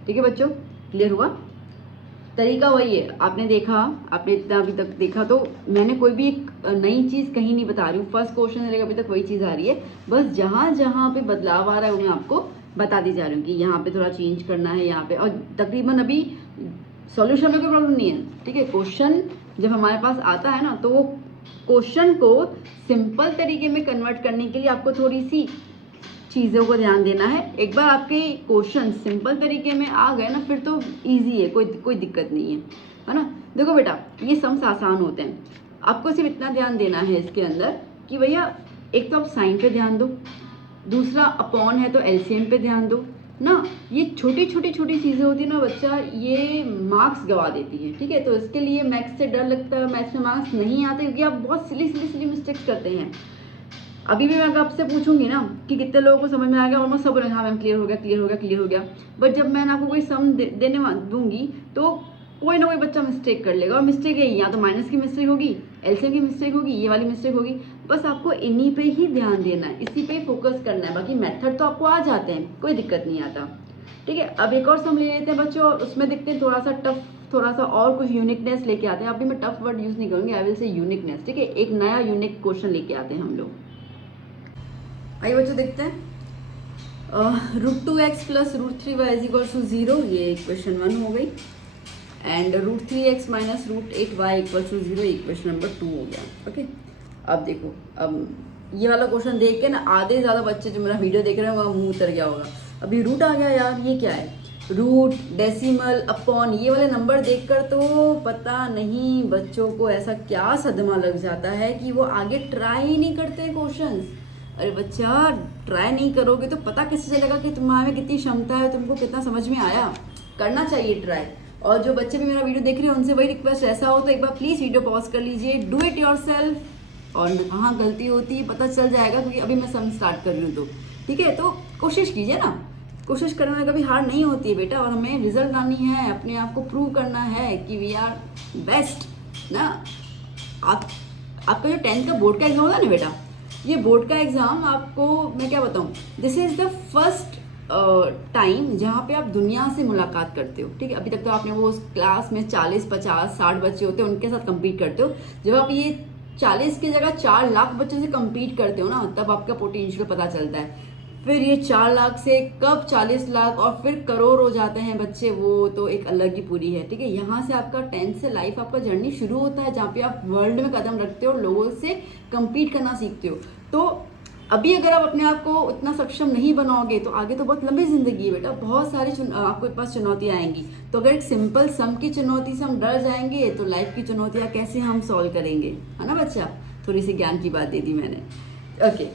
ठीक है बच्चों, क्लियर हुआ? तरीका वही है, आपने देखा, आपने इतना अभी तक देखा, तो मैंने कोई भी एक नई चीज़ कहीं नहीं बता रही हूँ, फर्स्ट क्वेश्चन से लेकर अभी तक वही चीज़ आ रही है, बस जहाँ जहाँ पे बदलाव आ रहा है वो मैं आपको बताती जा रही हूँ कि यहाँ पे थोड़ा चेंज करना है यहाँ पे, और तकरीबन अभी सॉल्यूशन में कोई प्रॉब्लम नहीं है। ठीक है, क्वेश्चन जब हमारे पास आता है ना, तो वो क्वेश्चन को सिंपल तरीके में कन्वर्ट करने के लिए आपको थोड़ी सी चीज़ों को ध्यान देना है। एक बार आपके क्वेश्चन सिंपल तरीके में आ गए ना, फिर तो इजी है, कोई दिक्कत नहीं है ना। देखो बेटा, ये सम्स आसान होते हैं, आपको सिर्फ इतना ध्यान देना है इसके अंदर कि भैया एक तो आप साइन पे ध्यान दो, दूसरा अपॉन है तो एलसीएम पे ध्यान दो ना। ये छोटी छोटी चीज़ें होती है ना बच्चा, ये मार्क्स गवा देती है। ठीक है, तो इसके लिए मैथ्स से डर लगता है, मैथ्स में मार्क्स नहीं आते क्योंकि आप बहुत सिली मिस्टेक्स करते हैं। अभी भी मैं अगर आपसे पूछूंगी ना कि कितने लोगों को समझ में आ गया, ऑलमोस्ट सब बोलेंगे हाँ मैम क्लियर हो गया। बट जब मैं आपको कोई सम देने दूंगी तो कोई ना कोई बच्चा मिस्टेक कर लेगा, और मिस्टेक है या तो माइनस की मिस्टेक होगी, एलसीएम की मिस्टेक होगी, ये वाली मिस्टेक होगी। बस आपको इन्हीं पे ही ध्यान देना है, इसी पे ही फोकस करना है, बाकी मेथड तो आपको आ जाते हैं, कोई दिक्कत नहीं आता। ठीक है, अब एक और सम ले लेते हैं बच्चों, और उसमें देखते हैं थोड़ा सा टफ, थोड़ा सा और कुछ यूनिकनेस लेके आते हैं। अभी मैं टफ वर्ड यूज़ नहीं करूँगी, आई विल से यूनिकनेस। ठीक है, एक नया यूनिक क्वेश्चन लेके आते हैं हम लोग। आइए बच्चों देखते हैं, √2x + √3y = 0, ये क्वेश्चन 1 हो गई, and √3x - √8y = 0, equation number 2 हो गया। ओके, अब देखो, अब ये वाला क्वेश्चन देख के ना आधे ज़्यादा बच्चे जो मेरा वीडियो देख रहे हैं वहाँ मुँह उतर गया होगा। अभी रूट आ गया यार, ये क्या है, रूट, डेसिमल, अपॉन, ये वाले नंबर देखकर तो पता नहीं बच्चों को ऐसा क्या सदमा लग जाता है कि वो आगे ट्राई ही नहीं करते क्वेश्चंस। अरे बच्चा, ट्राई नहीं करोगे तो पता कैसे चलेगा कि तुम्हारे में कितनी क्षमता है, तुमको कितना समझ में आया। करना चाहिए ट्राई। और जो बच्चे भी मेरा वीडियो देख रहे हैं उनसे वही रिक्वेस्ट, ऐसा हो तो एक बार प्लीज़ वीडियो पॉज कर लीजिए, डू इट योरसेल्फ, और कहाँ गलती होती है पता चल जाएगा, क्योंकि अभी मैं सम स्टार्ट कर रही हूँ। तो ठीक है, तो कोशिश कीजिए ना, कोशिश करने में कभी हार नहीं होती है बेटा, और हमें रिजल्ट लानी है, अपने आप को प्रूव करना है कि वी आर बेस्ट ना। आपका जो 10th का बोर्ड का एग्जाम होता है ना बेटा, ये बोर्ड का एग्ज़ाम आपको मैं क्या बताऊँ, this is the first time जहाँ पे आप दुनिया से मुलाकात करते हो, ठीक है। अभी तक तो आपने वो क्लास में 40, 50, 60 बच्चे होते हैं, उनके साथ compete करते हो। जब आप ये 40 की जगह 4 लाख बच्चों से compete करते हो ना, तब आपका पोटेंशियल पता चलता है। फिर ये 4 लाख से कब 40 लाख और फिर करोड़ हो जाते हैं बच्चे, वो तो एक अलग ही पूरी है, ठीक है। यहाँ से आपका 10th से लाइफ आपका जर्नी शुरू होता है, जहाँ पे आप वर्ल्ड में कदम रखते हो, लोगों से compete करना सीखते हो। तो अभी अगर आप अपने आप को उतना सक्षम नहीं बनाओगे तो आगे तो बहुत लंबी ज़िंदगी है बेटा, बहुत सारी आपके पास चुनौतियाँ आएंगी। तो अगर एक सिंपल सम की चुनौती से हम डर जाएंगे तो लाइफ की चुनौतियाँ कैसे हम सॉल्व करेंगे, है ना बच्चा। थोड़ी सी ज्ञान की बात दे दी मैंने। ओके,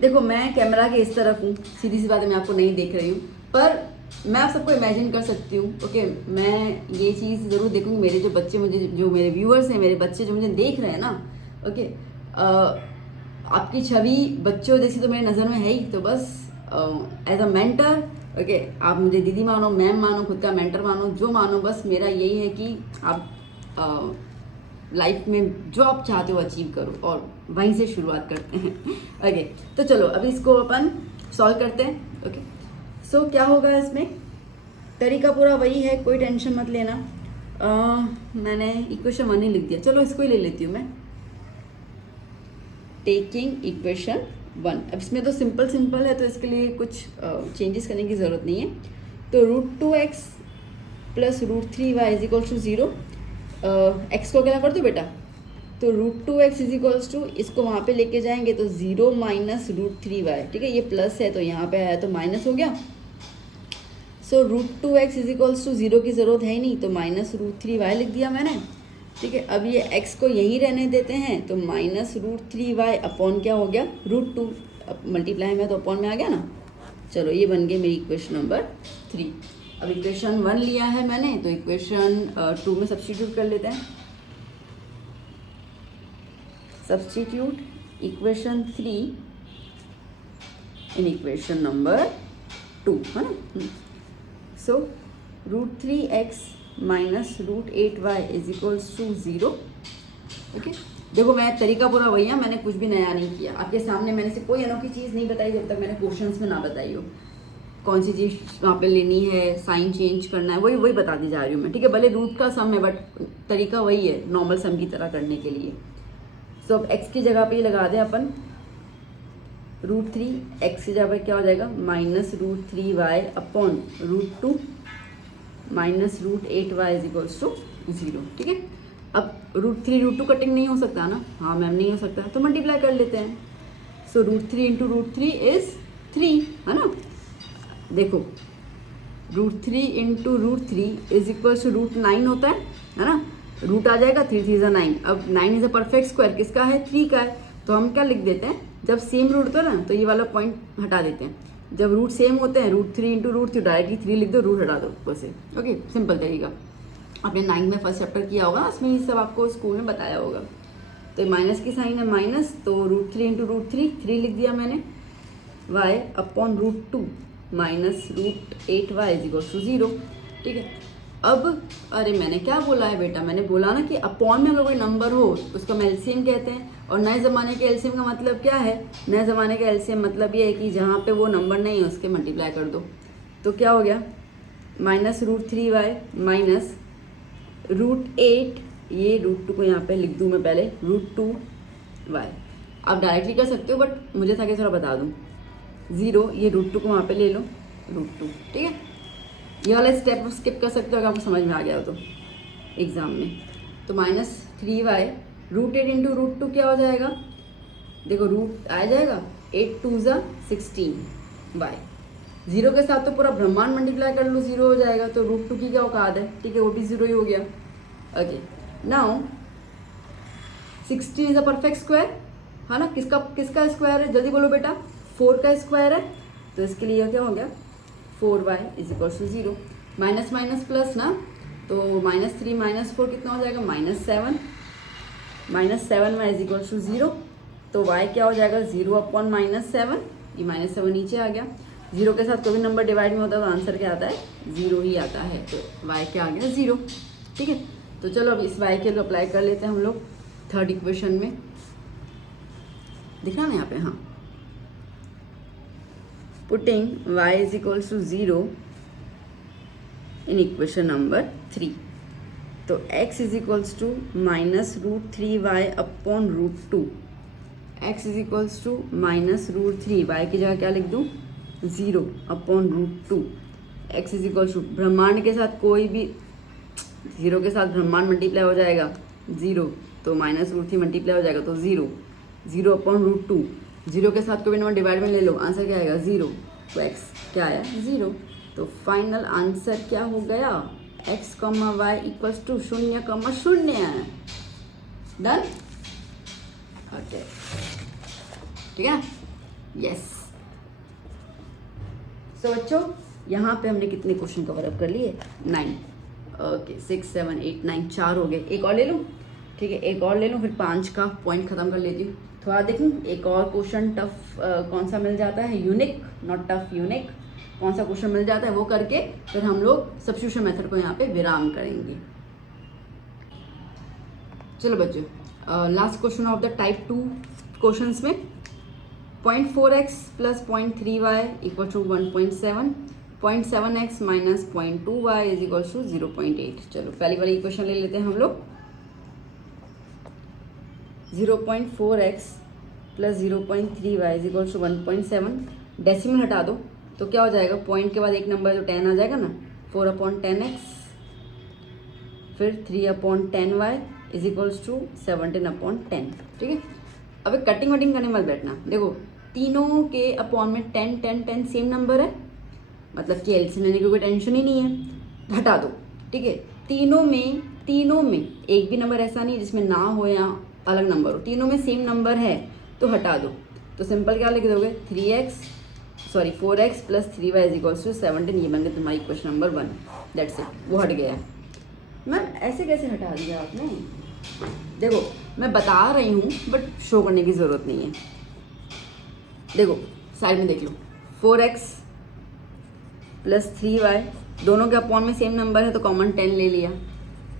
देखो मैं कैमरा के इस तरफ हूँ, सीधी सी बात है, मैं आपको नहीं देख रही हूँ, पर मैं आप सबको इमेजिन कर सकती हूँ। ओके, मैं ये चीज़ ज़रूर देखूँगी, मेरे जो बच्चे मुझे, जो मेरे व्यूअर्स हैं, मेरे बच्चे जो मुझे देख रहे हैं ना, ओके, आपकी छवि बच्चों जैसी तो मेरी नज़र में है ही। तो बस एज अ मेंटर, ओके, आप मुझे दीदी मानो, मैम मानो, खुद का मेंटर मानो, जो मानो, बस मेरा यही है कि आप लाइफ में जो आप चाहते हो अचीव करो, और वहीं से शुरुआत करते हैं। ओके, तो चलो अभी इसको अपन सॉल्व करते हैं। ओके, सो क्या होगा इसमें, तरीका पूरा वही है, कोई टेंशन मत लेना। मैंने इक्वेशन 1 ही लिख दिया, चलो इसको ही ले लेती हूँ मैं, टेकिंग इक्वेशन 1। अब इसमें तो सिंपल है, तो इसके लिए कुछ चेंजेस करने की ज़रूरत नहीं है। तो √2x plus √3y is equal to 0। X को क्या कर दो बेटा, तो √2x इज इक्वल्स टू, इसको वहाँ पे लेके जाएंगे तो 0 माइनस √3y, ठीक है। ये प्लस है तो यहाँ पे आया तो माइनस हो गया। सो √2x इज इक्वल्स टू 0 की ज़रूरत है ही नहीं, तो माइनस √3y लिख दिया मैंने, ठीक है। अब ये x को यहीं रहने देते हैं, तो माइनस √3y अपॉन क्या हो गया, √2, अब मल्टीप्लाई में तो अपॉन में आ गया ना। चलो ये बन गई मेरी इक्वेशन नंबर 3। अब इक्वेशन 1 लिया है मैंने, तो इक्वेशन 2 में सब्स्टिट्यूट कर लेते हैं। Substitute equation 3 in equation number 2, है ना। So √3x minus √8y is equals to 0। Okay, देखो मैं तरीका पूरा वही है, मैंने कुछ भी नया नहीं किया। आपके सामने मैंने से कोई अनोखी चीज़ नहीं बताई जब तक मैंने क्वेश्चंस में ना बताई हो। कौन सी चीज़ वहाँ पे लेनी है, साइन चेंज करना है, वही बताती जा रही हूँ मैं, ठीक है। भले रूट का सम है बट तरीका वही है, नॉर्मल सम की तरह करने के लिए। सो अब x की जगह पे ही लगा दें अपन √3, x की जगह पे क्या हो जाएगा, minus √3y upon √2 minus √8y is equals to 0, ठीक है। अब √3 √2 कटिंग नहीं हो सकता ना, हाँ मैम नहीं हो सकता, तो मल्टीप्लाई कर लेते हैं। सो √3 इंटू √3 इज 3, है ना। देखो √3 इंटू √3 इज इक्वल्स टू √9 होता है ना। रूट आ जाएगा, 3 3 = 9। अब 9 इज अ परफेक्ट स्क्वायर, किसका है, 3 का है। तो हम क्या लिख देते हैं, जब सेम रूट होता है ना तो ये वाला पॉइंट हटा देते हैं। जब रूट सेम होते हैं, √3 इंटू √3 डायरेक्टली 3 लिख दो, रूट हटा दो ऊपर से। ओके, सिंपल तरीका। आपने 9 में फर्स्ट चैप्टर किया होगा, उसमें ये सब आपको स्कूल में बताया होगा। तो माइनस की साइन है माइनस, तो √3 इंटू √3 3 लिख दिया मैंने, y upon √2 minus √8y is equal to 0, ठीक है। अब अरे मैंने क्या बोला है बेटा, मैंने बोला ना कि अपॉन में अगर कोई नंबर हो उसको हम एलसीएम कहते हैं। और नए ज़माने के एलसीएम का मतलब क्या है, नए ज़माने का एलसीएम मतलब ये है कि जहाँ पे वो नंबर नहीं है उसके मल्टीप्लाई कर दो। तो क्या हो गया, माइनस √3y माइनस √8, ये √2 को यहाँ पे लिख दूँ मैं पहले, √2y। आप डायरेक्टली कर सकते हो बट मुझे था कि थोड़ा बता दूँ। 0, ये √2 को वहाँ पे ले लो, √2, ठीक है। ये वाला स्टेप स्किप कर सकते हो अगर आपको समझ में आ गया हो तो एग्ज़ाम में। तो माइनस 3y √8 इंटू √2 क्या हो जाएगा, देखो रूट आ जाएगा, 8 2 = 16y। 0 के साथ तो पूरा ब्रह्मांड मल्टीप्लाई कर लो, 0 हो जाएगा। तो √2 की क्या औकात है, ठीक है, वो भी 0 ही हो गया। Okay, now 16 is a perfect square, है ना। किसका स्क्वायर है, जल्दी बोलो बेटा, 4 का स्क्वायर है। तो इसके लिए क्या हो गया, 4y is equal to 0। Minus minus plus ना, तो -3 - 4 कितना हो जाएगा, -7। -7y is equal to 0। तो y क्या हो जाएगा, 0 अपॉन -7, ये -7 नीचे आ गया। 0 के साथ कोई भी नंबर डिवाइड में होता है तो आंसर क्या आता है, 0 ही आता है। तो y क्या आ गया, 0, ठीक है। तो चलो अब इस y के लिए अप्लाई कर लेते हैं हम लोग थर्ड इक्वेशन में। दिखा ना यहाँ पे, हाँ, putting y is equals to 0 in equation number 3। तो x is equals to -√3y upon √2। x is equals to -√3, y की जगह क्या लिख दूँ 0 upon √2। x is equals to ब्रह्मांड के साथ कोई भी 0 के साथ ब्रह्मांड मल्टीप्लाई हो जाएगा 0, तो -√3 मल्टीप्लाई हो जाएगा तो 0 अपॉन √2। 0 के साथ कोई भी नंबर डिवाइड में ले लो, आंसर क्या आएगा 0, तो x क्या आया 0। तो फाइनल आंसर क्या हो गया x, y equals to 0,0। Done, okay, ठीक है, यस। सो बच्चों यहाँ पे हमने कितने क्वेश्चन कवर अप कर लिए 9, ओके 6 7 8 9, 4 हो गए। एक और ले लूँ, ठीक है, एक और ले लूँ, फिर 5 का पॉइंट खत्म कर लेती हूँ। थोड़ा देखूँ एक और क्वेश्चन टफ कौन सा मिल जाता है, यूनिक, नॉट टफ, यूनिक कौन सा क्वेश्चन मिल जाता है वो करके फिर हम लोग सब्स्टिट्यूशन मेथड को यहाँ पे विराम करेंगे। चलो बच्चों, last question of the type 2 questions में 0.4x plus 0.3y equal to 1.7, 0.7x minus 0.2y is equal to 0.8। चलो पहली वाली इक्वेशन ले लेते हैं हम लोग। 0.4x plus 0.3y is equal to 1.7। Decimal हटा दो तो क्या हो जाएगा, पॉइंट के बाद एक नंबर जो 10 आ जाएगा ना, 4/10x, फिर 3/10y इज इक्वल्स टू 17/10। ठीक है, अब कटिंग वटिंग करने मत बैठना। देखो तीनों के अपॉन में 10 10 10 सेम नंबर है, मतलब कि एलसीएम लेने की कोई टेंशन ही नहीं है, हटा दो। ठीक है, तीनों में एक भी नंबर ऐसा नहीं जिसमें ना हो या अलग नंबर हो, तीनों में सेम नंबर है तो हटा दो। तो सिंपल क्या लिख दोगे 4x plus 3y is equals to 17। ये बन गया तुम्हारी क्वेश्चन नंबर 1, दैट्स इट, वो हट गया। मैम ऐसे कैसे हटा दिया आपने? देखो मैं बता रही हूँ बट शो करने की ज़रूरत नहीं है। देखो साइड में देख लो, 4x प्लस 3y दोनों के अपॉन में सेम नंबर है तो कॉमन 10 ले लिया,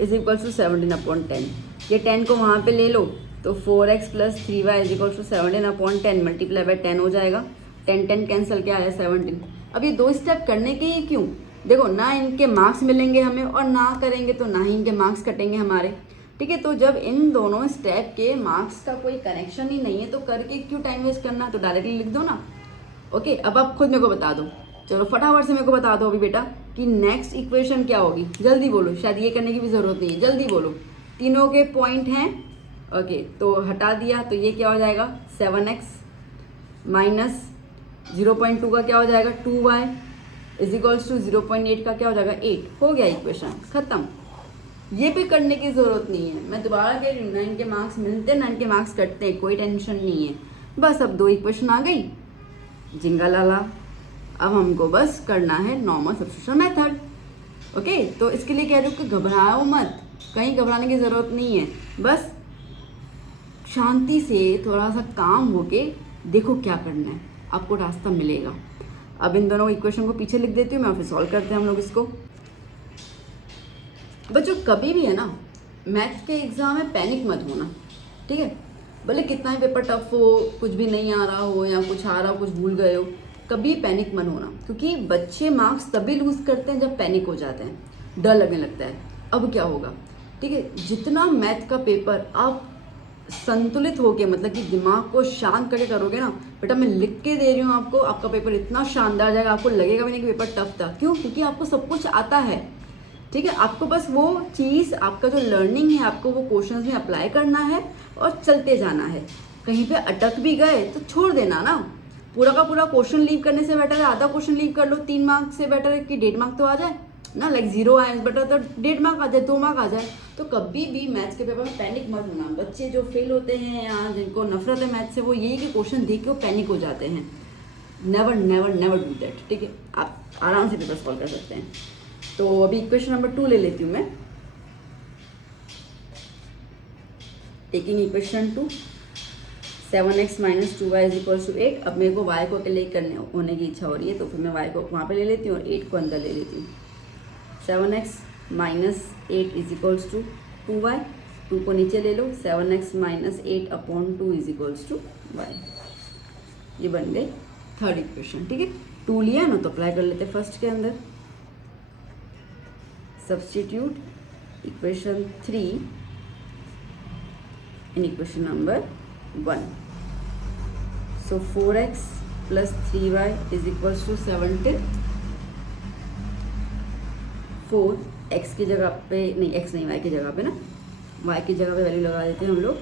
इज इक्वल्स टू 17/10। ये 10 को वहाँ पे ले लो तो 4x plus 3y is equals to 17/10 multiply by 10 हो जाएगा। 10 10 कैंसिल, क्या आया 17। अब ये 2 स्टेप करने के ही क्यों? देखो ना इनके मार्क्स मिलेंगे हमें और ना करेंगे तो ना ही इनके मार्क्स कटेंगे हमारे। ठीक है, तो जब इन दोनों स्टेप के मार्क्स का कोई कनेक्शन ही नहीं है तो करके क्यों टाइम वेस्ट करना, तो डायरेक्टली लिख दो ना। ओके, अब आप खुद मेरे को बता दो, चलो फटाफट से मेरे को बता दो अभी बेटा कि नेक्स्ट इक्वेशन क्या होगी। जल्दी बोलो, शायद ये करने की भी ज़रूरत नहीं है, जल्दी बोलो। तीनों के पॉइंट हैं, ओके, तो हटा दिया तो ये क्या हो जाएगा 7x माइनस 0.2 का क्या हो जाएगा 2y इज इक्वल्स टू 0.8 का क्या हो जाएगा 8। हो गया इक्वेशन खत्म। ये भी करने की ज़रूरत नहीं है, मैं दोबारा कह रही हूँ, ना इनके मार्क्स मिलते हैं ना इनके मार्क्स कटते हैं, कोई टेंशन नहीं है। बस अब 2 इक्वेशन आ गई, जिंगा लाला। अब हमको बस करना है नॉर्मल सब्स्टिट्यूशन मेथड। ओके, तो इसके लिए कह रही हूँ कि घबराओ मत, कहीं घबराने की ज़रूरत नहीं है, बस शांति से थोड़ा सा काम होके देखो क्या करना है, आपको रास्ता मिलेगा। अब इन दोनों इक्वेशन को पीछे लिख देती हूँ मैं, फिर सॉल्व करते हैं हम लोग इसको। बच्चों कभी भी है ना मैथ्स के एग्ज़ाम में पैनिक मत होना, ठीक है, भले कितना ही पेपर टफ हो, कुछ भी नहीं आ रहा हो या कुछ आ रहा हो, कुछ भूल गए हो, कभी पैनिक मत होना, क्योंकि बच्चे मार्क्स तभी लूज़ करते हैं जब पैनिक हो जाते हैं, डर लगने लगता है। अब क्या होगा, ठीक है, जितना मैथ का पेपर आप संतुलित होके, मतलब कि दिमाग को शांत करके करोगे ना बेटा, मैं लिख के दे रही हूँ आपको, आपका पेपर इतना शानदार जाएगा, आपको लगेगा भी नहीं कि पेपर टफ था। क्यों? क्योंकि आपको सब कुछ आता है। ठीक है, आपको बस वो चीज़, आपका जो लर्निंग है, आपको वो क्वेश्चंस में अप्लाई करना है और चलते जाना है। कहीं पे अटक भी गए तो छोड़ देना ना, पूरा का पूरा क्वेश्चन लीव करने से बेटर है आधा क्वेश्चन लीव कर लो। 3 मार्क्स से बेटर है कि 1.5 मार्क तो आ जाए ना, लाइक 0 आए बेटर तो 1.5 मार्क आ जाए, 2 मार्क आ जाए। तो कभी भी मैथ्स के पेपर में पैनिक मत होना। बच्चे जो फेल होते हैं या जिनको नफरत है मैथ्स से, वो यही कि क्वेश्चन देख के वो पैनिक हो जाते हैं। Never never never do that. ठीक है, आप आराम से पेपर सॉल्व कर सकते हैं। तो अभी इक्वेशन नंबर 2 ले लेती हूँ मैं। Taking equation 2, 7x minus 2y is equal to 8। अब मेरे को y को अकेले करने होने की इच्छा हो रही है, तो फिर मैं y को वहाँ पे ले लेती हूँ और 8 को अंदर ले लेती हूँ। 7x minus 8 is equals to 2y, 2 को नीचे ले लो, 7x minus 8/2 is equals to y। ये बन गई थर्ड इक्वेशन। ठीक है, 2 लिया ना तो अप्लाई कर लेते फर्स्ट के अंदर। Substitute equation 3 in equation number 1। So 4x plus 3y is equals to 17। 4x की जगह पे नहीं, x नहीं, y की जगह पे ना, y की जगह पे वैल्यू लगा देते हैं हम लोग।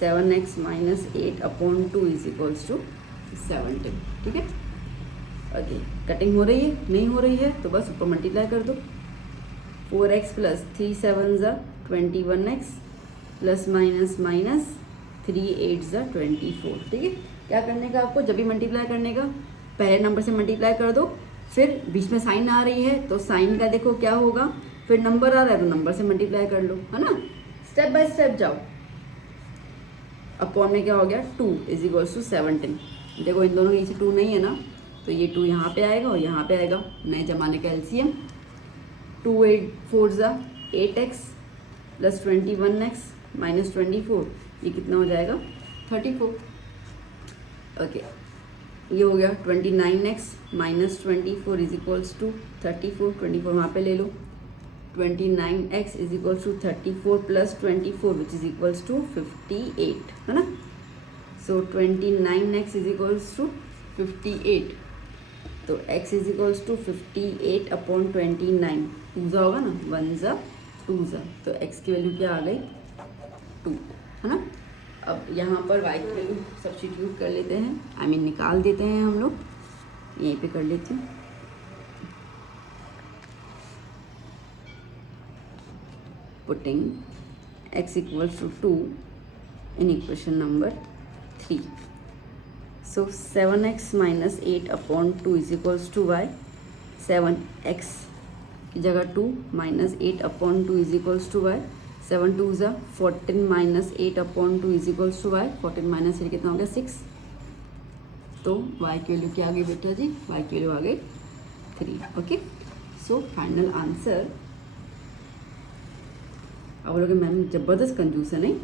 7x minus 8/2 is equals to 17। ठीक है, ओके। कटिंग हो रही है, नहीं हो रही है तो बस ऊपर मल्टीप्लाई कर दो। 4x plus 3 7 21x plus minus minus 3 8 24। ठीक है, क्या करने का आपको, जब भी मल्टीप्लाई करने का पहले नंबर से मल्टीप्लाई कर दो, फिर बीच में साइन आ रही है तो साइन का देखो क्या होगा, फिर नंबर आ रहा है तो नंबर से मल्टीप्लाई कर लो, है ना। स्टेप बाय स्टेप जाओ। अपॉन में क्या हो गया, 2 इज इक्वल्स टू 17। देखो इन दोनों के नीचे 2 नहीं है ना, तो ये 2 यहाँ पे आएगा और यहाँ पे आएगा, नए जमाने का LCM. 2 8 4 8x plus 21x minus 24, ये कितना हो जाएगा 34। ओके, ये हो गया 29x minus 24 is equals to 34। 24 वहाँ पे ले लो। 29x is equals to 34 plus 24 which is equals to 58, है ना। सो 29x इज इक्वल्स टू 58, तो x इज इक्वल्स टू 58/29। 2 होगा ना, 1 2, तो x की वैल्यू क्या आ गई 2, है ना। अब यहाँ पर y की वैल्यू सब्स्टिट्यूट कर लेते हैं, निकाल देते हैं हम लोग, यहीं पे कर लेते हैं। Putting x equals to 2 in equation number 3। So 7x minus 8/2 is equals to y। 7x की जगह 2 minus 8/2 is equals to y। 7 2 14 minus 8/2 is equals to y। 14 minus 8 कितना हो गया 6। तो y की वैल्यू क्या आ गई बेटा जी, y की वैल्यू आ गई 3। Okay, so final answer. अब लोग मैम जबरदस्त कंजूस है, नहीं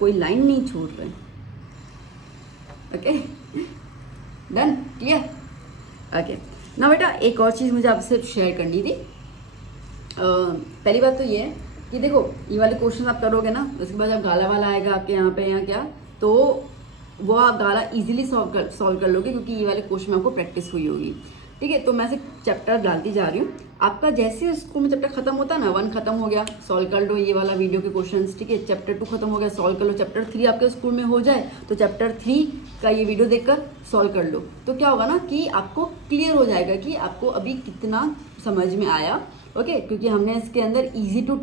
कोई लाइन नहीं छोड़ रहे। Okay, done, clear. ओके ना बेटा, एक और चीज़ मुझे आपसे शेयर करनी थी। पहली बात तो ये है कि देखो ये वाले क्वेश्चन आप करोगे ना, उसके बाद जब गाला वाला आएगा आपके यहाँ पे या क्या, तो वो आप गाला इजीली सॉल्व कर लोगे, क्योंकि ये वाले क्वेश्चन में आपको प्रैक्टिस हुई होगी। ठीक है, तो मैं से चैप्टर डालती जा रही हूँ। आपका जैसे स्कूल में चैप्टर खत्म होता है ना, 1 खत्म हो गया, सॉल्व कर लो ये वाला वीडियो के क्वेश्चंस। ठीक है, चैप्टर 2 खत्म हो गया, सॉल्व कर लो। चैप्टर 3 आपके स्कूल में हो जाए तो चैप्टर 3 का ये वीडियो देखकर सॉल्व कर लो। तो क्या होगा ना कि आपको क्लियर हो जाएगा कि आपको अभी कितना समझ में आया। ओके, क्योंकि हमने इसके अंदर इजी टू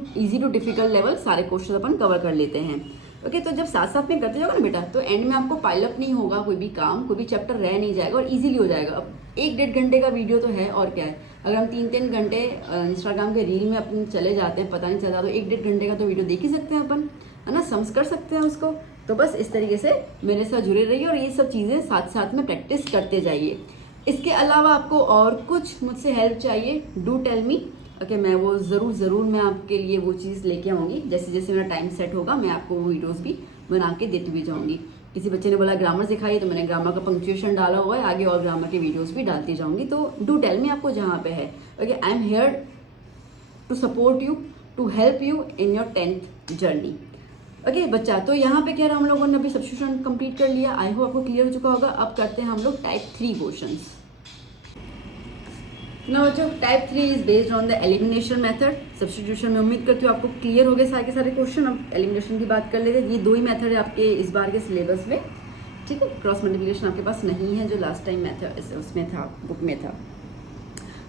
डिफिकल्ट लेवल सारे क्वेश्चन अपन कवर कर लेते हैं। ओके, तो जब साथ साथ में करते जाओगे ना बेटा, तो एंड में आपको पाइलअप नहीं होगा, कोई भी काम, कोई भी चैप्टर रह नहीं जाएगा और इजीली हो जाएगा। अब 1-1.5 घंटे का वीडियो तो है, और क्या है, अगर हम 3-3 घंटे इंस्टाग्राम के रील में अपन चले जाते हैं, पता नहीं चलता, तो 1-1.5 घंटे का तो वीडियो देख ही सकते हैं अपन, है ना, समझ कर सकते हैं उसको। तो बस इस तरीके से मेरे साथ जुड़े रहिए और ये सब चीज़ें साथ साथ में प्रैक्टिस करते जाइए। इसके अलावा आपको और कुछ मुझसे हेल्प चाहिए, डू टेल मी। ओके, मैं वो ज़रूर मैं आपके लिए वो चीज़ लेके आऊँगी। जैसे जैसे मेरा टाइम सेट होगा मैं आपको वो वीडियोज़ भी बना के देती हुई जाऊँगी। किसी बच्चे ने बोला ग्रामर सिखाइए, तो मैंने ग्रामर का पंक्चुएशन डाला हुआ है, आगे और ग्रामर की वीडियोस भी डालती जाऊँगी। तो डू टेल मी आपको जहाँ पे है। Okay, I am here to support you, to help you in your 10th journey. Okay बच्चा, तो यहाँ पे क्या रहा, हम लोगों ने अभी सब्स्टिट्यूशन कंप्लीट कर लिया। आई होप आपको क्लियर हो चुका होगा। अब करते हैं हम लोग टाइप 3 क्वेश्चंस। ना बच्चों, type 3 is based on the elimination method. Substitution में उम्मीद करती हूँ आपको क्लियर हो गए सारे के सारे क्वेश्चन। अब एलिमिनेशन की बात कर लेते हैं। ये 2 ही मेथड है आपके इस बार के सिलेबस में। ठीक है, क्रॉस मल्टीप्लिकेशन आपके पास नहीं है जो लास्ट टाइम मेथड उसमें था, बुक में था।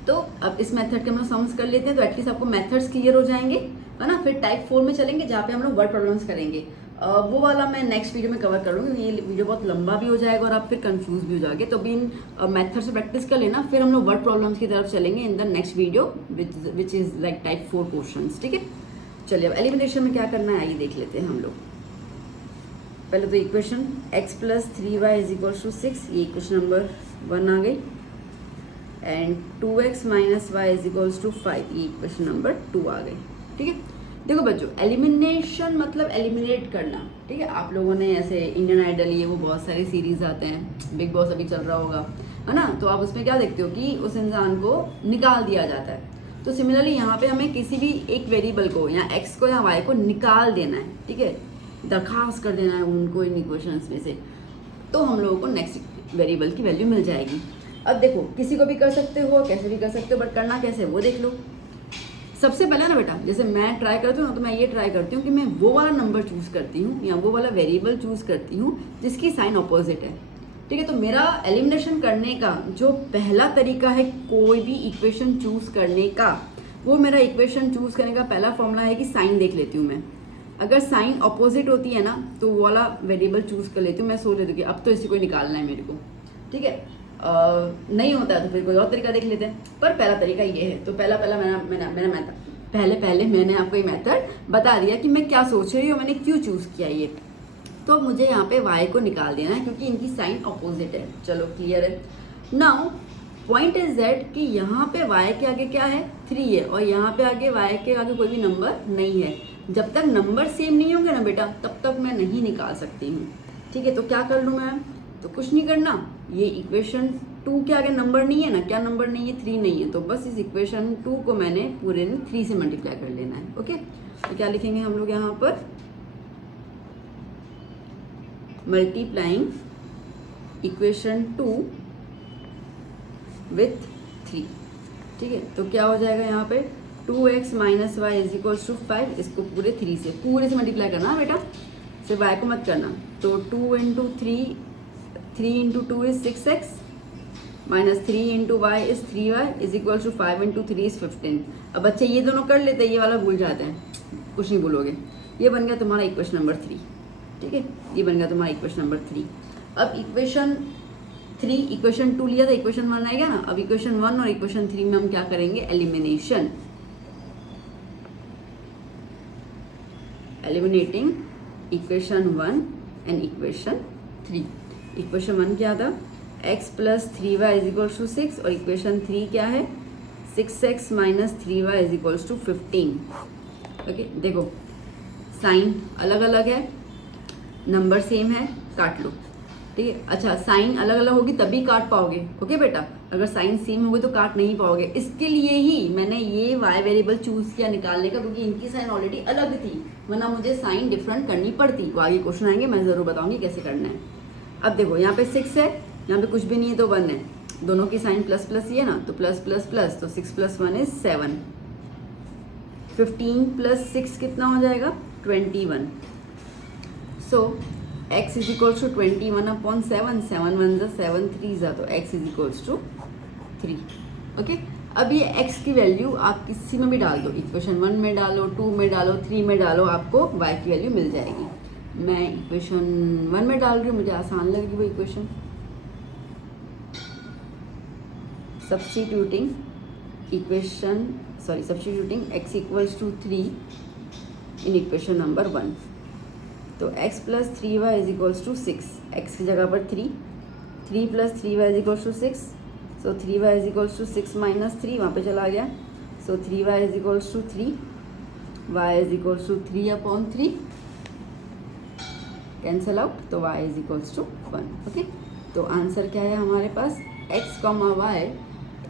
तो अब इस मेथड के हम लोग सम्स कर लेते हैं, तो एटलीस्ट आपको मेथड्स क्लियर हो जाएंगे, है ना। फिर टाइप 4 में चलेंगे जहाँ पे हम लोग वर्ड प्रॉब्लम्स करेंगे। वो वाला मैं नेक्स्ट वीडियो में कवर कर लूँगी। ये वीडियो बहुत लंबा भी हो जाएगा और आप फिर कंफ्यूज भी हो जाओगे। तो अभी इन मेथड से प्रैक्टिस कर लेना, फिर हम लोग वर्ड प्रॉब्लम्स की तरफ चलेंगे in the next video which is like type 4 questions. ठीक है, चलिए अब एलिमिनेशन में क्या करना है आइए देख लेते हैं हम लोग। पहले तो इक्वेशन x + 3y = 6, ये इक्वेशन नंबर 1 आ गई। एंड 2x - y = 5, ये इक्वेशन नंबर 2 आ गई। ठीक है, देखो बच्चों, एलिमिनेशन मतलब एलिमिनेट करना, ठीक है। आप लोगों ने ऐसे इंडियन आइडल ये वो बहुत सारी सीरीज आते हैं, बिग बॉस अभी चल रहा होगा, है ना, तो आप उसमें क्या देखते हो कि उस इंसान को निकाल दिया जाता है। तो सिमिलरली यहाँ पे हमें किसी भी एक वेरिएबल को या एक्स को या वाई को निकाल देना है, ठीक है, दरखास्त कर देना है उनको इन इक्वेशंस में से, तो हम लोगों को नेक्स्ट वेरिएबल की वैल्यू मिल जाएगी। अब देखो, किसी को भी कर सकते हो, कैसे भी कर सकते हो, बट करना कैसे वो देख लो। सबसे पहले ना बेटा, जैसे मैं ट्राई करती हूँ ना, तो मैं ये ट्राई करती हूँ कि मैं वो वाला नंबर चूज़ करती हूँ या वो वाला वेरिएबल चूज़ करती हूँ जिसकी साइन ऑपोजिट है, ठीक है। तो मेरा एलिमिनेशन करने का जो पहला तरीका है कोई भी इक्वेशन चूज़ करने का, वो मेरा इक्वेशन चूज़ करने का पहला फॉर्मूला है कि साइन देख लेती हूँ मैं। अगर साइन ऑपोजिट होती है ना, तो वो वाला वेरिएबल चूज़ कर लेती हूँ। मैं सोच लेती हूँ कि अब तो इसी को निकालना है मेरे को, ठीक है। नहीं होता है तो फिर कोई और तरीका देख लेते हैं, पर पहला तरीका ये है। तो पहले मैंने आपको ये मेथड बता दिया कि मैं क्या सोच रही हूँ, मैंने क्यों चूज़ किया ये। तो अब मुझे यहाँ पे y को निकाल देना है क्योंकि इनकी साइन ऑपोजिट है। चलो क्लियर है। नाउ पॉइंट इज दैट कि यहाँ पे y के आगे क्या है, 3 है, और यहाँ पे आगे y के आगे कोई भी नंबर नहीं है। जब तक नंबर सेम नहीं होंगे ना बेटा, तब तक मैं नहीं निकाल सकती हूँ, ठीक है। तो क्या कर लूँ मैं, तो कुछ नहीं करना, ये इक्वेशन 2 के आगे नंबर नहीं है ना, क्या नंबर नहीं है, 3 नहीं है, तो बस इस इक्वेशन 2 को मैंने पूरे ने 3 से मल्टीप्लाई कर लेना है, ओके। तो क्या लिखेंगे हम लोग यहाँ पर, मल्टीप्लाइंग इक्वेशन 2 विथ 3, ठीक है। तो क्या हो जाएगा यहाँ पे, 2x minus y is equals to 5, इसको पूरे से मल्टीप्लाई करना है बेटा, सिर्फ y को मत करना। तो 2 into 3 into 2 is 6x minus 3 into y is 3y is equals to 5 into 3 is 15। अब बच्चे ये दोनों कर लेते हैं, ये वाला भूल जाते हैं, कुछ नहीं भूलोगे। ये बन गया तुम्हारा इक्वेशन नंबर 3, ठीक है, ये बन गया तुम्हारा इक्वेशन नंबर 3। अब इक्वेशन 2 लिया था, इक्वेशन 1 आएगा ना। अब इक्वेशन 1 और इक्वेशन 3 में हम क्या करेंगे, elimination, eliminating equation 1 and equation 3। Equation 1 क्या था, x plus 3y is equals to 6, और इक्वेशन 3 क्या है, 6x minus 3y is equals to 15, okay. देखो साइन अलग अलग है, नंबर सेम है, काट लो, ठीक है। अच्छा, साइन अलग अलग होगी तभी काट पाओगे, ओके बेटा, अगर साइन सेम होगी तो काट नहीं पाओगे। इसके लिए ही मैंने ये y वेरिएबल चूज किया निकालने का, क्योंकि इनकी साइन ऑलरेडी अलग थी, वरना मुझे साइन डिफरेंट करनी पड़ती। वो आगे क्वेश्चन आएंगे, मैं ज़रूर बताऊंगी कैसे करना है। अब देखो यहाँ पे 6 है, यहाँ पे कुछ भी नहीं है तो 1 है, दोनों की साइन प्लस प्लस ही है ना, तो प्लस प्लस प्लस, तो 6 प्लस 1 इज 7, 15 प्लस 6 कितना हो जाएगा, 21। So x is equals to 21 upon 7, 7 1 जा 7 3 जा, तो x is equals to 3, okay. अब ये x की वैल्यू आप किसी में भी डाल दो, इक्वेशन 1 में डालो, 2 में डालो, 3 में डालो, आपको y की वैल्यू मिल जाएगी। मैं इक्वेशन 1 में डाल रही हूँ, मुझे आसान लगेगी वो equation. Substituting x equals to 3 in equation number 1। तो x plus 3y is equals to 6, x की जगह पर 3 plus 3y is equals to 6, so 3y is equals to 6 minus 3 वहाँ पे चला गया, so 3y is equals to 3, y is equals to 3 upon 3, cancel out, तो y is equals to 1, okay. तो answer क्या है हमारे पास, x comma y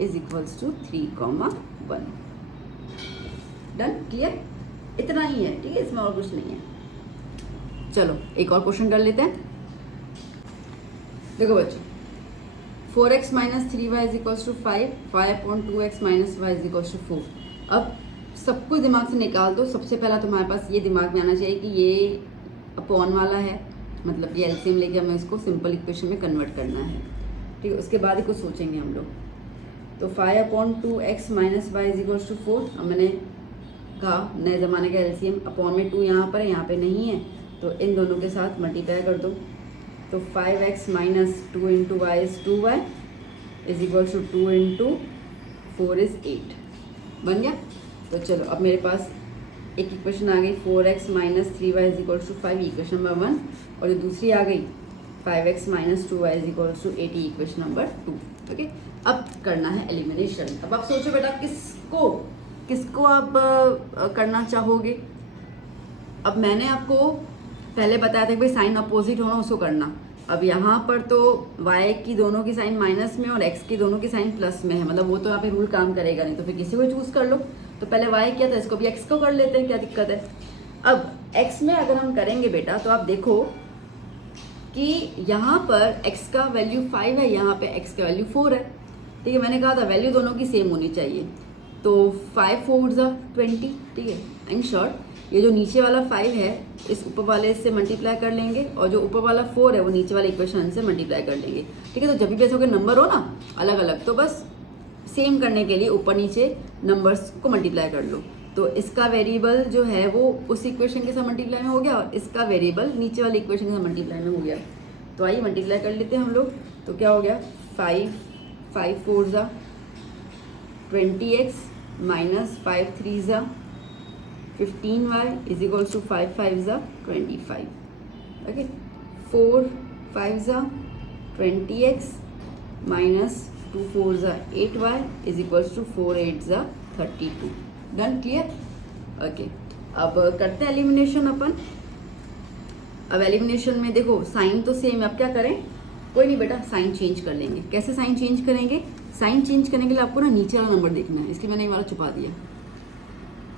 is equals to 3 comma 1। Done, clear, इतना ही है, ठीक है, इसमें और कुछ नहीं है। चलो एक और क्वेश्चन कर लेते हैं। देखो बच्चों, 4x minus 3y is equals to 5, 5 upon 2x minus y is equals to 4। अब सब कुछ दिमाग से निकाल दो। सबसे पहला तुम्हारे पास ये दिमाग में आना चाहिए कि ये अपॉन वाला है, मतलब ये एलसीएम लेके हमें इसको सिंपल इक्वेशन में कन्वर्ट करना है, ठीक है। उसके बाद ही कुछ सोचेंगे हम लोग। तो 5 upon 2x minus y is equals to 4। अब मैंने कहा नए ज़माने का एलसीएम, अपॉन में 2 यहाँ पर है, यहाँ पे नहीं है, तो इन दोनों के साथ मल्टीप्लाई कर दो। तो 5x minus 2 into y is 2y is equals to 2 into 4 is 8, बन गया। तो चलो अब मेरे पास एक इक्वेशन आ गई, 4x minus 3y is equals to 5, equation number 1, और जो दूसरी आ गई 5x minus 2y is equals to 80, equation number 2, okay. अब करना है एलिमिनेशन। अब आप सोचो बेटा किसको आप करना चाहोगे, अब मैंने आपको पहले बताया था कि भाई साइन अपोजिट होना उसको करना। अब यहाँ पर तो y की दोनों की साइन माइनस में और x की दोनों की साइन प्लस में है, मतलब वो तो यहाँ पे रूल काम करेगा नहीं, तो फिर किसी को चूज कर लो। तो पहले y किया था, इसको भी x को कर लेते हैं, क्या दिक्कत है। अब x में अगर हम करेंगे बेटा तो आप देखो कि यहाँ पर x का वैल्यू 5 है, यहाँ पे x का वैल्यू 4 है। ठीक है, मैंने कहा था वैल्यू दोनों की सेम होनी चाहिए। तो 5 4 20, ठीक है। इन शॉर्ट ये जो नीचे वाला 5 है इस ऊपर वाले से मल्टीप्लाई कर लेंगे, और जो ऊपर वाला 4 है वो नीचे वाले इक्वेशन से मल्टीप्लाई कर लेंगे। ठीक है, तो जब भी ऐसे के नंबर हो ना अलग अलग, तो बस सेम करने के लिए ऊपर नीचे नंबर्स को मल्टीप्लाई कर लो। तो इसका वेरिएबल जो है वो उस इक्वेशन के साथ मल्टीप्लाई में हो गया, और इसका वेरिएबल नीचे वाले इक्वेशन के साथ मल्टीप्लाई में हो गया। तो आइए मल्टीप्लाई कर लेते हैं हम लोग। तो क्या हो गया, 5 4 20x minus 5 3 15y is equals to 5 5 25। Okay, 4 5 20x minus 2 4 8y is equals to 4 8 32। Done, clear. Okay, अब करते हैं एलिमिनेशन अपन। अब एलिमिनेशन में देखो साइन तो सेम है, अब क्या करें, कोई नहीं बेटा साइन चेंज कर लेंगे। कैसे साइन चेंज करेंगे, साइन चेंज करने के लिए आपको ना नीचे वाला नंबर देखना है, इसलिए मैंने ये वाला छुपा दिया।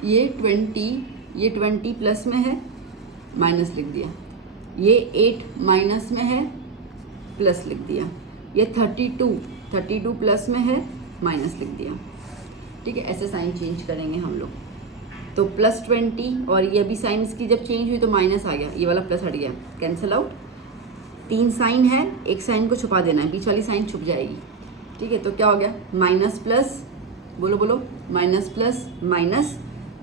ये 20 प्लस में है, माइनस लिख दिया। ये 8 माइनस में है, प्लस लिख दिया। ये 32 प्लस में है, माइनस लिख दिया। ठीक है, ऐसे साइन चेंज करेंगे हम लोग। तो प्लस 20, और ये भी साइन इसकी जब चेंज हुई तो माइनस आ गया, ये वाला प्लस हट गया, कैंसिल आउट। 3 साइन है, एक साइन को छुपा देना है, बीच वाली साइन छुप जाएगी। ठीक है, तो क्या हो गया, माइनस प्लस, बोलो बोलो, माइनस प्लस माइनस।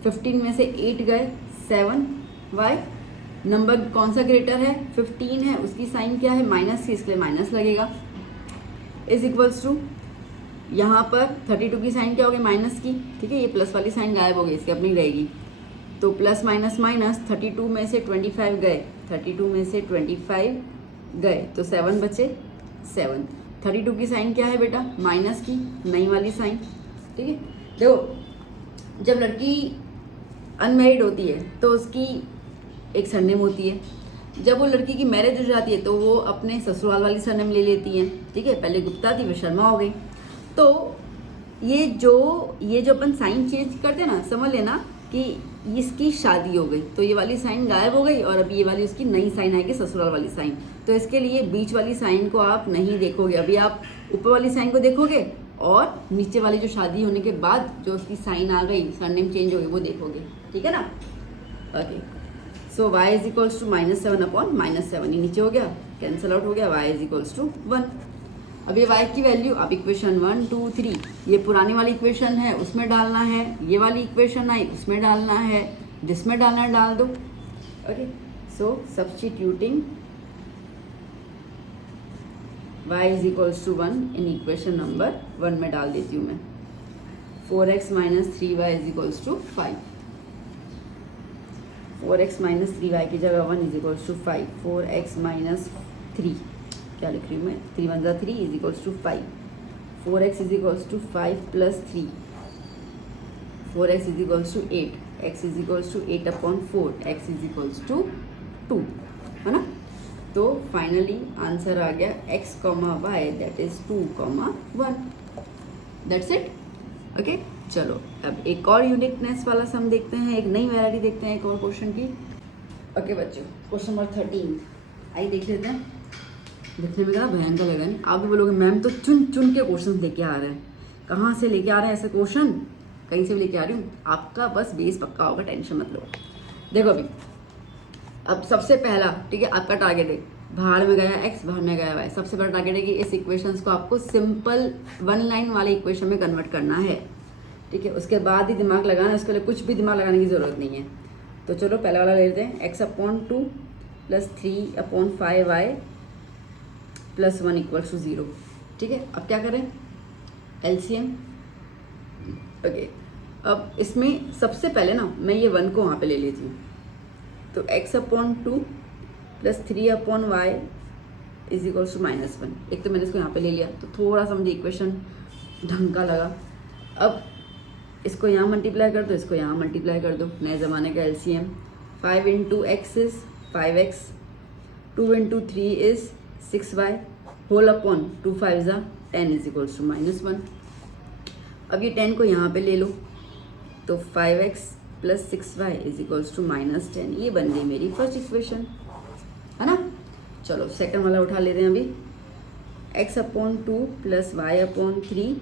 15 में से 8 गए, 7 वाई। नंबर कौन सा ग्रेटर है, 15 है, उसकी साइन क्या है, माइनस की, इसलिए माइनस लगेगा। इज इक्वल्स टू यहाँ पर 32 की साइन क्या होगी, माइनस की। ठीक है, ये प्लस वाली साइन गायब हो गई, इसकी अपनी रहेगी। तो प्लस माइनस माइनस, 32 में से 25 गए, 32 में से 25 गए तो 7 बचे, 7। 32 की साइन क्या है बेटा, माइनस की, नई वाली साइन। ठीक है, देखो जब लड़की अनमैरिड होती है तो उसकी एक सरनेम होती है। जब वो लड़की की मैरिज हो जाती है तो वो अपने ससुराल वाली सरनेम ले लेती हैं। ठीक है, पहले गुप्ता थी, फिर शर्मा हो गई। तो ये जो अपन साइन चेंज करते हैं ना, समझ लेना कि इसकी शादी हो गई, तो ये वाली साइन गायब हो गई, और अभी ये वाली उसकी नई साइन आएगी, ससुराल वाली साइन। तो इसके लिए बीच वाली साइन को आप नहीं देखोगे, अभी आप ऊपर वाली साइन को देखोगे, और नीचे वाली जो शादी होने के बाद जो उसकी साइन आ गई, सरनेम चेंज हो गई, वो देखोगे। ठीक है ना। Okay, so y is equals to -7 upon -7, ये नीचे हो गया, कैंसिल आउट हो गया, y इज इक्वल्स टू 1। अब ये y की वैल्यू, अब इक्वेशन 1 2 3, ये पुरानी वाली इक्वेशन है उसमें डालना है, ये वाली इक्वेशन आई उसमें डालना है, जिसमें डालना है डाल दो। Okay, so substituting y is equals to 1 in equation number 1 में डाल देती हूँ मैं। 4x minus 3y is equals to 5। 4x minus 3y की जगह 1 is equals to 5। 4x minus 3, क्या लिख रही हूँ मैं, 3 1 3 is equals to 5। 4x is equals to 5 plus 3, 4x is equals to 8, x is equals to 8 upon 4, x is equals to 2, है ना। तो फाइनली आंसर आ गया x, y that is 2, 1। That's it. Okay, चलो अब एक और यूनिकनेस वाला सम देखते हैं, एक नई वैरायटी देखते हैं एक और क्वेश्चन की। ओके बच्चों, क्वेश्चन नंबर 13 आइए देख लेते हैं। देखने में क्या भयंकर लगा नहीं, आप भी बोलोगे मैम तो चुन चुन के क्वेश्चन लेके आ रहे हैं, कहाँ से लेके आ रहे हैं ऐसे क्वेश्चन, कहीं से भी लेके आ रही हूँ, आपका बस बेस पक्का होगा, टेंशन मत लो। देखो अभी, अब सबसे पहला, ठीक है, आपका टारगेट है बाहर में गया x, बाहर में गया y। सबसे बड़ा टारगेट है कि इस इक्वेशंस को आपको सिंपल 1 लाइन वाले इक्वेशन में कन्वर्ट करना है। ठीक है, उसके बाद ही दिमाग लगाना है, उसके लिए कुछ भी दिमाग लगाने की ज़रूरत नहीं है। तो चलो पहला वाला ले लेते हैं, x upon 2 plus 3 upon 5y plus 1 equals to 0। ठीक है, अब क्या करें, एलसीएम। ओके, अब इसमें सबसे पहले ना मैं ये 1 को वहाँ पे ले लेती हूँ। तो x upon 2 plus 3 upon y is equals to -1। एक तो मैंने इसको यहाँ पे ले लिया, तो थोड़ा सा मुझे इक्वेशन ढंग का लगा। अब इसको यहाँ मल्टीप्लाई कर दो, इसको यहाँ मल्टीप्लाई कर दो, नए ज़माने का LCM. 5 into x is 5x, 2 into 3 is 6y whole upon 2 5 ज़ा 10 इज इक्वल्स टू -1। अब ये 10 को यहाँ पे ले लो तो 5x plus 6y is equals to -10। ये बन गई मेरी फर्स्ट इक्वेशन, है ना। चलो सेकंड वाला उठा लेते हैं अभी। x upon 2 plus y upon 3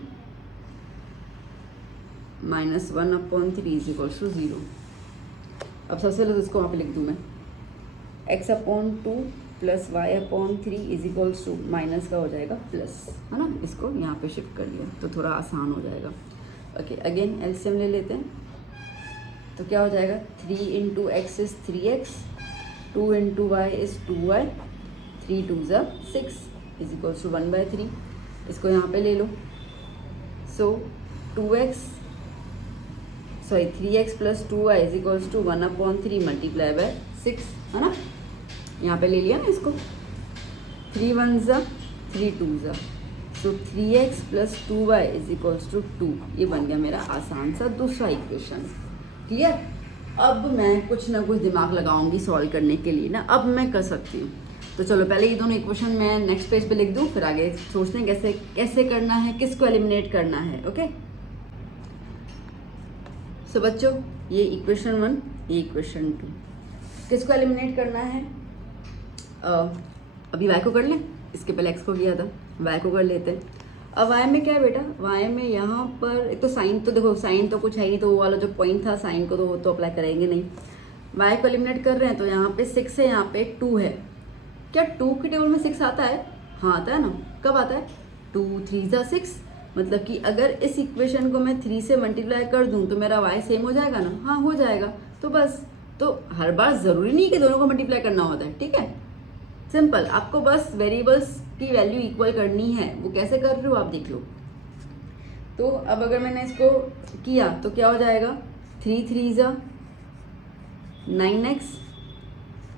minus 1 upon 3 is equals to 0। अब सबसे पहले तो इसको वहाँ पे लिख दूँ मैं, x upon 2 plus y upon 3 is equals to minus का हो जाएगा प्लस, है ना। इसको यहाँ पे शिफ्ट कर लिया तो थोड़ा आसान हो जाएगा। ओके, अगेन एलसीएम ले लेते हैं तो क्या हो जाएगा, 3 into x is 3x, 2 into y is 2y, 3 2 ज़ा 6 इज इक्वल्स टू 1/3। इसको यहाँ पे ले लो, so 3x plus 2y is equals to 1 upon 3 multiply by 6, है ना। यहाँ पे ले लिया ना इसको, 3 1 ज़ा 3 2 ज़ा, so 3x plus 2y is equals to 2। ये बन गया मेरा आसान सा दूसरा इक्वेशन। क्लियर। अब मैं कुछ ना कुछ दिमाग लगाऊंगी सॉल्व करने के लिए ना, अब मैं कर सकती हूँ। तो चलो पहले ये दोनों इक्वेशन मैं नेक्स्ट पेज पे लिख दूँ, फिर आगे सोचते हैं कैसे कैसे करना है, किसको एलिमिनेट करना है। ओके, सो बच्चों ये इक्वेशन 1, ये इक्वेशन 2, किसको एलिमिनेट करना है। अभी y को कर लें, इसके पहले x को किया था, y को कर लेते हैं। अब y में क्या है बेटा, y में यहाँ पर एक तो साइन, तो देखो साइन तो कुछ है ही, तो वो वाला जो पॉइंट था साइन को तो वो तो अप्लाई करेंगे नहीं। y को एलिमिनेट कर रहे हैं तो यहाँ पे 6 है, यहाँ पे 2 है। क्या 2 के टेबल में 6 आता है? हाँ आता है ना। कब आता है? 2 3 ज़ा 6, मतलब कि अगर इस इक्वेशन को मैं 3 से मल्टीप्लाई कर दूँ तो मेरा y सेम हो जाएगा ना। हाँ हो जाएगा। तो बस, तो हर बार ज़रूरी नहीं कि दोनों को मल्टीप्लाई करना होता है, ठीक है। सिंपल, आपको बस वेरिएबल्स की वैल्यू इक्वल करनी है। वो कैसे कर रहे हो आप देख लो। तो अब अगर मैंने इसको किया तो क्या हो जाएगा, 3 3 ज़ा 9x,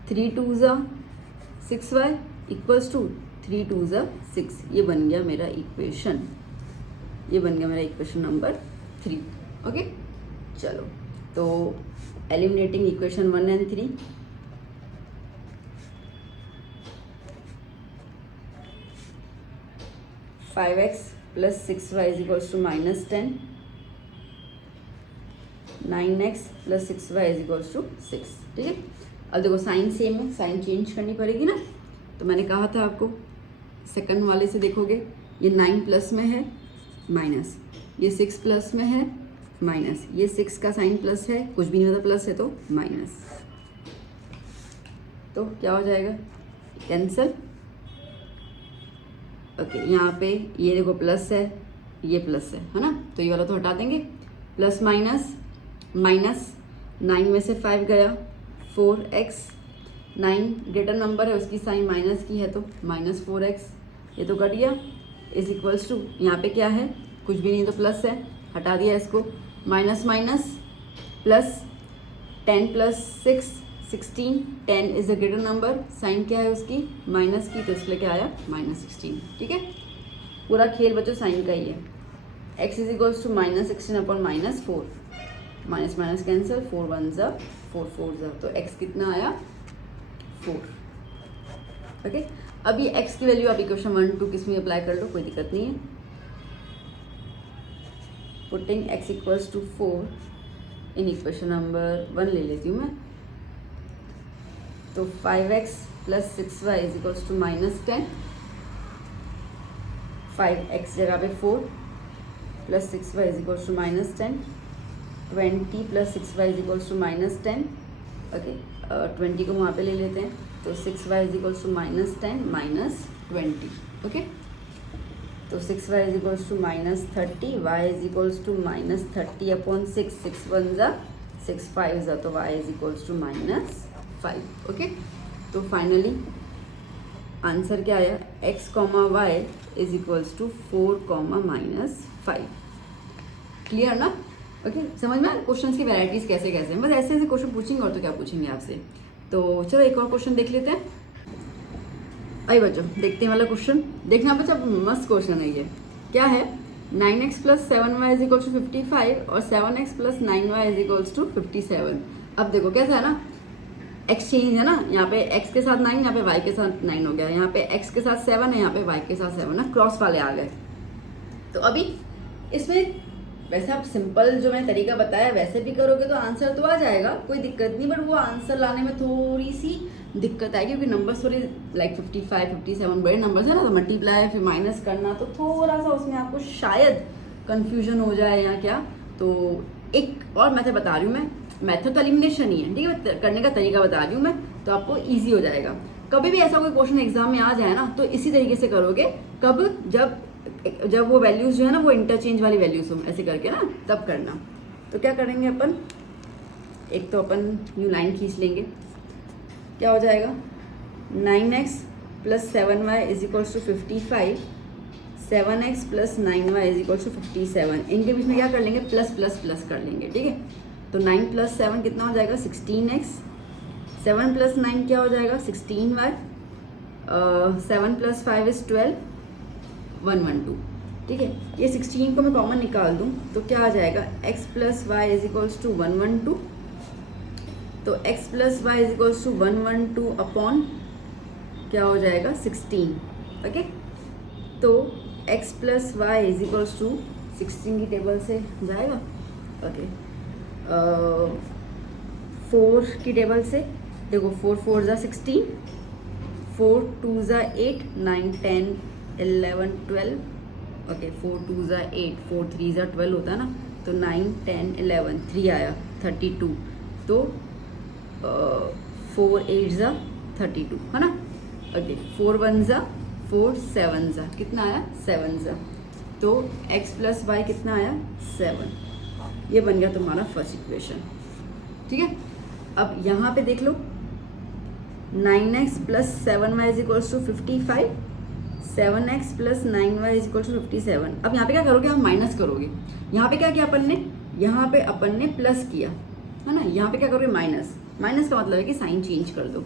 3 2 ज़ा 6y इक्वल्स टू 3 2 ज़ा 6। ये बन गया मेरा इक्वेशन, ये बन गया मेरा इक्वेशन नंबर 3। ओके, चलो तो eliminating equation 1 and 3। (5x plus 6y is equals to -10), 9x plus 6y is equals to 6। ठीक है, अब देखो साइन सेम है, साइन चेंज करनी पड़ेगी ना। तो मैंने कहा था आपको, सेकंड वाले से देखोगे ये 9 प्लस में है माइनस, ये 6 प्लस में है माइनस, ये 6 का साइन प्लस है, कुछ भी नहीं होता प्लस है तो माइनस, तो क्या हो जाएगा, कैंसल। ओके, यहाँ पे ये देखो प्लस है, ये प्लस है ना, तो ये वाला तो हटा देंगे। प्लस माइनस, माइनस 9 में से 5 गया, 4x, 9 ग्रेटर नंबर है उसकी साइन माइनस की है तो -4x, ये तो कट गया, इज इक्वल्स टू, यहाँ पे क्या है, कुछ भी नहीं तो प्लस है, हटा दिया इसको, minus minus plus, 10 plus 6 16, 10 is a greater number, sign क्या है उसकी माइनस की, तो इसलिए क्या आया -16। ठीक है, पूरा खेल बच्चों साइन का ही है। x is equals to -16 upon -4, minus minus cancel, 4 1 ज़ा 4 4 ज़ा, तो x कितना आया 4। ओके, अब ये x की वैल्यू आप इक्वेशन 1 2 किस में अप्लाई कर लो, कोई दिक्कत नहीं है। Putting x equals to 4 in equation number 1 ले लेती हूँ मैं, तो 5x plus 6y is equals to -10, 5x जगह पे 4 plus 6y is equals to -10, 20 plus 6y is equals to -10। Okay, 20 को वहाँ पे ले लेते हैं, तो 6y is equals to -10 -20। Okay, तो 6y is equals to -30, y is equals to -30 upon 6, 6 1 ज़ा 6 5 ज़ा, तो y is equals to -5। Okay, तो फाइनली आंसर क्या आया, x, y is equals to 4, -5। Clear ना। ओके, समझ में क्वेश्चंस की वैरायटीज़ कैसे कैसे हैं, बस ऐसे ऐसे क्वेश्चन पूछेंगे और तो क्या पूछेंगे आपसे। तो चलो एक और क्वेश्चन देख लेते हैं। आइए बच्चों देखते हैं वाला क्वेश्चन, देखना बच्चा मस्त क्वेश्चन है ये। क्या है, 9x plus 7y is equals to 55 और 7x plus 9y is equals to 57। अब देखो कैसा है ना, एक्सचेंज है ना, यहाँ पे x के साथ 9, यहाँ पे y के साथ 9 हो गया, यहाँ पे x के साथ 7 है, यहाँ पे y के साथ 7 ना, क्रॉस वाले आ गए। तो अभी इसमें वैसे आप सिंपल जो मैंने तरीका बताया वैसे भी करोगे तो आंसर तो आ जाएगा, कोई दिक्कत नहीं, बट वो आंसर लाने में थोड़ी सी दिक्कत आएगी क्योंकि नंबर थोड़े लाइक 55, 57 बड़े नंबर्स है ना, तो मल्टीप्लाई फिर माइनस करना तो थोड़ा सा उसमें आपको शायद कन्फ्यूजन हो जाए या क्या। तो एक और मेथड बता रही हूँ मैं, मेथड तो एलिमिनेशन ही है, ठीक है, करने का तरीका बता रही हूँ मैं, तो आपको ईजी हो जाएगा। कभी भी ऐसा कोई क्वेश्चन एग्जाम में आ जाए ना तो इसी तरीके से करोगे, कब जब वो वैल्यूज जो है ना वो इंटरचेंज वाली वैल्यूज हो, ऐसे करके ना तब करना। तो क्या करेंगे अपन, एक तो अपन न्यू लाइन खींच लेंगे, क्या हो जाएगा 9x + 7y = 55, 7x + 9y = 57। इनके बीच में क्या कर लेंगे, प्लस प्लस प्लस कर लेंगे, ठीक है। तो 9 + 7 कितना हो जाएगा 16x, 7 + 9 क्या हो जाएगा 16y, 7 + 5 = 12, 112, ठीक है। ये 16 को मैं कॉमन निकाल दूं तो क्या आ जाएगा x + y = 112, तो x + y = 112 अपॉन क्या हो जाएगा 16, ओके। तो x + y = 16 की टेबल से जाएगा, ओके। 4 की टेबल से देखो, 4 4 = 16, 4 2 = 8, 9 10 11 12, ओके। 4 2 = 8, 4 3 = 12 होता है ना, तो 9 10 11, 3 आया 32, तो 4 8 = 32 है ना, ओके। 4 1 = 4, 7 = कितना आया 7 ज़ा, तो x + y कितना आया 7। ये बन गया तुम्हारा फर्स्ट इक्वेशन, ठीक है। अब यहाँ पे देख लो 9x + 7y = 55, 7x + 9y = 57। अब यहाँ पे क्या करोगे, आप माइनस करोगे। यहाँ पे क्या किया अपन ने, यहाँ पे अपन ने प्लस किया है ना, यहाँ पे क्या करोगे माइनस। माइनस का मतलब है कि साइन चेंज कर दो,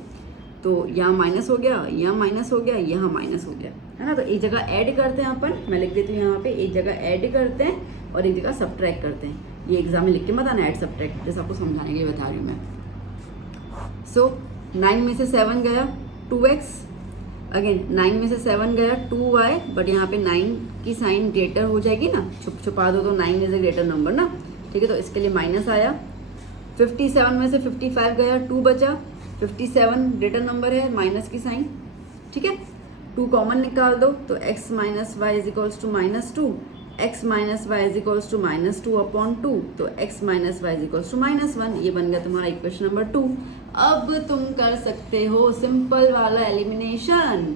तो यहाँ माइनस हो गया, यहाँ माइनस हो गया, यहाँ माइनस हो गया, है ना। तो एक जगह ऐड करते हैं अपन, मैं लिख देती हूँ यहाँ पे, एक जगह ऐड करते हैं और एक जगह सब्ट्रैक्ट करते हैं। ये एग्जाम में लिख के मत आना ऐड सब्ट्रैक्ट, जैसे आपको समझाने के लिए बता रही हूँ मैं। सो 9 में से 7 गया 2x, अगेन 9 में से 7 गया 2y, बट यहाँ पे 9 की साइन ग्रेटर हो जाएगी ना, छुपा दो तो 9 इज अ ग्रेटर नंबर ना, ठीक है। तो इसके लिए माइनस आया। 57 में से 55 गया 2 बचा, 57 ग्रेटर नंबर है, माइनस की साइन, ठीक है। 2 कॉमन निकाल दो तो x - y = -2, x - y = -2 upon 2, तो x - y = -1। ये बन गया तुम्हारा इक्वेशन नंबर 2। अब तुम कर सकते हो सिंपल वाला एलिमिनेशन,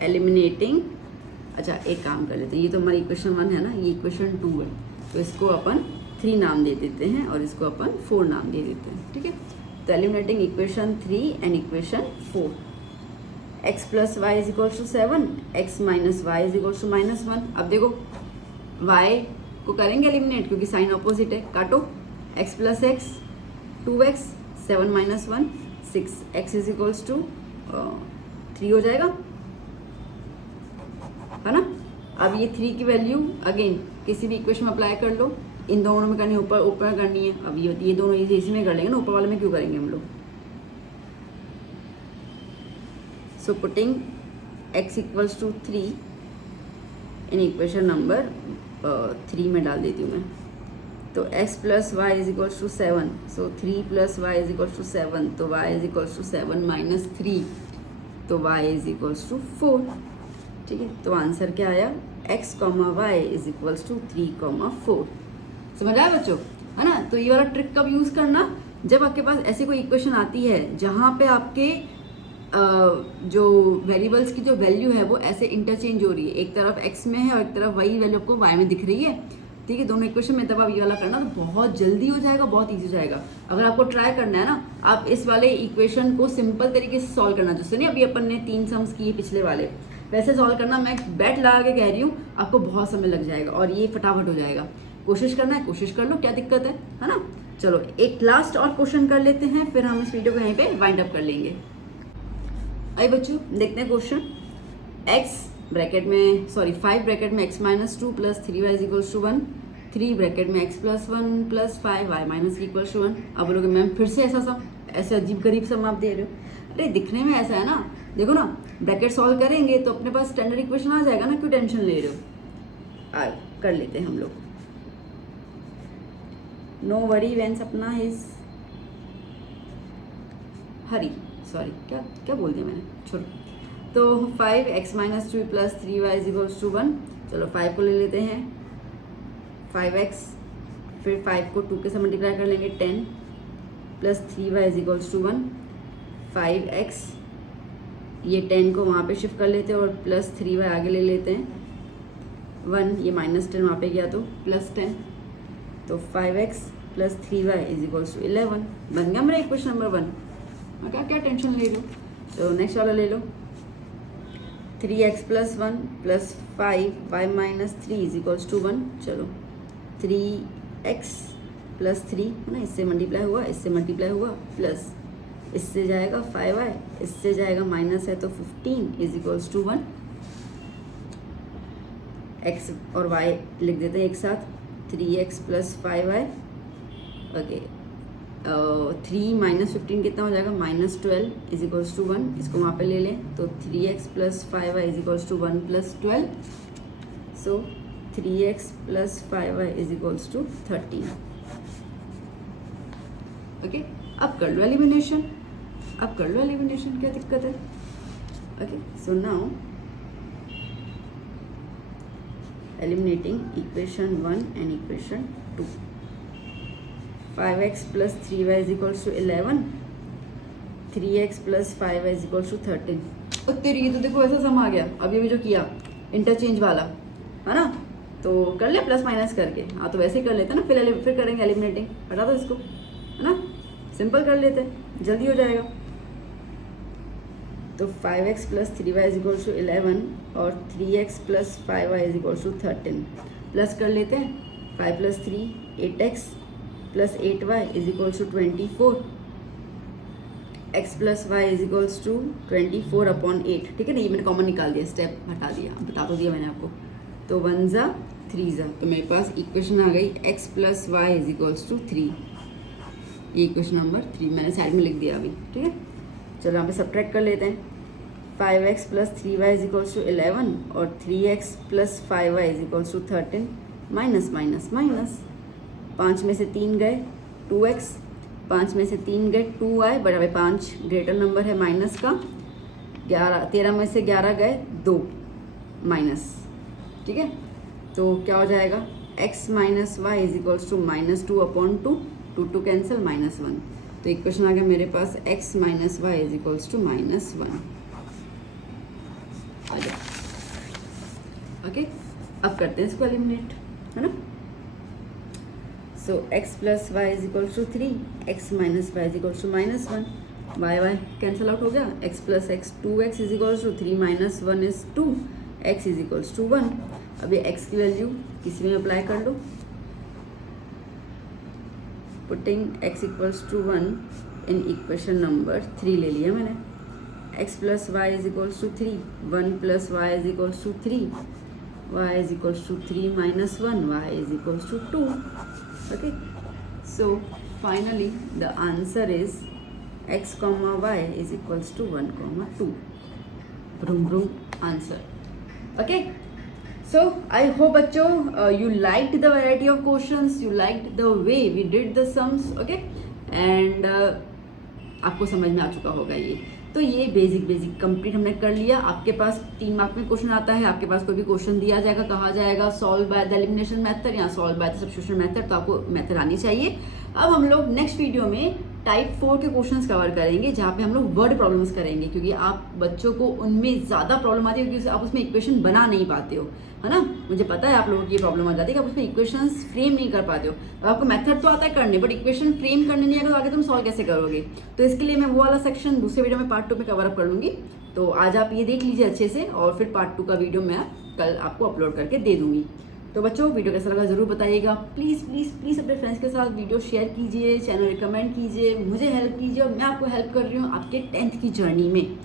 एलिमिनेटिंग। अच्छा एक काम कर लेते हैं, ये तो हमारी इक्वेशन 1 है ना, ये इक्वेशन 2 है, तो इसको अपन 3 नाम दे देते हैं और इसको अपन 4 नाम दे देते हैं, ठीक है। तो eliminating equation 3 and equation 4, x + y = 7, x - y = -1। अब देखो y को करेंगे एलिमिनेट क्योंकि साइन ऑपोजिट है, काटो, x + x 2x, 7 - 1 6, x = 3 हो जाएगा, है ना। अब ये 3 की वैल्यू अगेन किसी भी इक्वेशन में अप्लाई कर लो, इन दोनों में करनी है, ऊपर करनी है। अब ये दोनों इसी में कर लेंगे ना, ऊपर वाले में क्यों करेंगे हम लोग। So putting x = 3 in equation number 3 में डाल देती हूँ मैं, तो x + y = 7, सो 3 + y = 7, तो y = 7 - 3, तो y = 4, ठीक है। तो आंसर क्या आया, x, y = 3, 4। समझ आया बच्चों, है ना। तो ये वाला ट्रिक कब यूज़ करना, जब आपके पास ऐसी कोई इक्वेशन आती है जहाँ पे आपके जो वेरिएबल्स की जो वैल्यू है वो ऐसे इंटरचेंज हो रही है, एक तरफ x में है और एक तरफ वही वैल्यू आपको y में दिख रही है, ठीक है, दोनों इक्वेशन में, तब आप ये वाला करना तो बहुत जल्दी हो जाएगा, बहुत ईजी हो जाएगा। अगर आपको ट्राई करना है ना, आप इस वाले इक्वेशन को सिंपल तरीके से सॉल्व करना, जैसे नहीं अभी अपन ने 3 सम्स किए पिछले वाले, वैसे सॉल्व करना। मैं बेट लगा के कह रही हूँ, आपको बहुत समय लग जाएगा और ये फटाफट हो जाएगा। कोशिश करना है, कोशिश कर लो, क्या दिक्कत है ना। चलो एक लास्ट और क्वेश्चन कर लेते हैं, फिर हम इस वीडियो को यहीं पे वाइंड अप कर लेंगे। आइए बच्चों देखते हैं क्वेश्चन। 5 ब्रैकेट में x - 2 + 3y = 1, 3 ब्रैकेट में x plus 1 plus 5 y minus equal to 1। अब बोलोगे मैम फिर से ऐसा सम, ऐसे अजीब गरीब सम आप दे रहे हो। अरे दिखने में ऐसा है ना, देखो ना ब्रैकेट सॉल्व करेंगे तो अपने पास स्टैंडर्ड इक्वेशन आ जाएगा ना, क्यों टेंशन ले रहे हो। कर लेते हैं हम लोग। No worry when Sapna is hurry, sorry क्या बोल दिया मैंने, छोड़ो। तो 5x minus 2 plus 3y is equals to 1। चलो 5 को ले लेते हैं, 5x, फिर 5 को 2 के साथ मल्टीप्लाई कर लेंगे 10 plus 3y is equals to 1। 5x, ये 10 को वहाँ पे शिफ्ट कर लेते हैं और प्लस 3y आगे ले लेते हैं 1, ये माइनस 10 वहाँ पे गया तो प्लस 10, तो 5x plus 3y is equals to 11। बन गया मेरा इक्वेशन नंबर 1। क्या टेंशन ले लो। तो नेक्स्ट वाला ले लो, 3x plus 1 plus 5y minus 3 is equals to 1। चलो 3x प्लस 3 है ना, इससे मल्टीप्लाई हुआ, इससे मल्टीप्लाई हुआ, प्लस इससे जाएगा 5y, इससे जाएगा माइनस है तो 15 इज इक्वल्स टू 1। x और y लिख देते हैं एक साथ, 3x plus 5y, okay 3 minus 15 कितना हो जाएगा, माइनस 12 इज इक्वल्स टू 1। इसको वहाँ पे ले लें तो 3x plus 5y is equals to 1 plus 12, so 3x plus 5y is equals to 13। Okay, अब कर लो एलिमिनेशन, क्या दिक्कत है। Okay, so now eliminating equation 1 and equation 2. 5x plus 3y is equals to 11, 3x plus 5y is equals to 13। और तेरी ये तो देखो ऐसा सम आ गया, अभी भी जो किया इंटरचेंज वाला है ना, तो कर ले प्लस माइनस करके। हाँ तो वैसे ही कर लेते हैं ना, फिर करेंगे एलिमिनेटिंग, हटा दो इसको, है ना, सिंपल कर लेते हैं, जल्दी हो जाएगा। तो 5x plus 3y is equals to 11 और 3x plus 5y is equals to 13। Plus कर लेते हैं, 5 plus 3 8x plus 8y is equals to 24, x plus y is equals to 24 upon 8। ठीक है ना, ये मैंने कॉमन निकाल दिया, स्टेप हटा दिया, बता तो दिया मैंने आपको। तो 1 ज़ा 3 ज़ा, तो मेरे पास इक्वेशन आ गई x plus y is equals to 3। ये इक्वेशन नंबर 3 मैंने साइड में लिख दिया अभी। ठीक है, चलो यहाँ पे सब्ट्रैक्ट कर लेते हैं। 5x plus 3y is equals to 11 और 3x plus 5y is equals to 13, minus minus minus, 5 में से 3 गए 2x, 5 में से 3 गए 2y, बराबर 5 ग्रेटर नंबर है माइनस का, 13 में से 11 गए 2 माइनस। ठीक है, तो क्या हो जाएगा, x minus y is equals to minus 2 upon 2, 2 cancel, minus 1। तो इक्वेशन आ गया मेरे पास x minus y is equals to minus 1। आ जाओ, ओके, अब करते हैं इसको एलिमिनेट, है ना। So x plus Y is equals to 3, x minus y is equals to minus 1, y cancel out हो गया, x plus x 2x is equals to 3 minus 1 is 2, x is equals to 1। अब ये x की value किसी में apply कर लो, putting x equals to 1 in equation number 3 ले लिया मैंने। x plus Y is equals to 3, 1 plus Y is equals to 3, y is equals to 3 minus 1, y is equals to 2। Okay, so finally the answer is x comma y is equals to 1 comma 2. Brum brum answer. Okay, so I hope बच्चों you liked the variety of questions, you liked the way we did the sums, okay, and आपको समझ में आ चुका होगा ये। तो ये basic complete हमने कर लिया। आपके पास 3 मार्क में क्वेश्चन आता है, आपके पास कोई भी क्वेश्चन दिया जाएगा, कहा जाएगा solve by the elimination method या solve by the substitution method, तो आपको मेथड आनी चाहिए। अब हम लोग नेक्स्ट वीडियो में टाइप 4 के क्वेश्चंस कवर करेंगे, जहाँ पे हम लोग वर्ड प्रॉब्लम्स करेंगे, क्योंकि आप बच्चों को उनमें ज़्यादा प्रॉब्लम आती है क्योंकि आप उसमें इक्वेशन बना नहीं पाते हो, है ना। मुझे पता है आप लोगों की ये प्रॉब्लम आ जाती है कि आप उसमें इक्वेशंस फ्रेम नहीं कर पाते हो। अब आपको मेथड तो आता है करने, बट इक्वेशन फ्रेम करने नहीं आएगा तो आगे तुम सॉल्व कैसे करोगे। तो इसके लिए मैं वो वाला सेक्शन दूसरे वीडियो में पार्ट 2 में कवर अप कर लूँगी। तो आज आप ये देख लीजिए अच्छे से, और फिर पार्ट 2 का वीडियो मैं कल आपको अपलोड करके दे दूँगी। तो बच्चों वीडियो कैसा लगा ज़रूर बताइएगा। प्लीज़ प्लीज़ प्लीज़ अपने फ्रेंड्स के साथ वीडियो शेयर कीजिए, चैनल रिकमेंड कीजिए, मुझे हेल्प कीजिए और मैं आपको हेल्प कर रही हूँ आपके 10th की जर्नी में।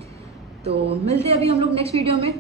तो मिलते हैं अभी हम लोग नेक्स्ट वीडियो में।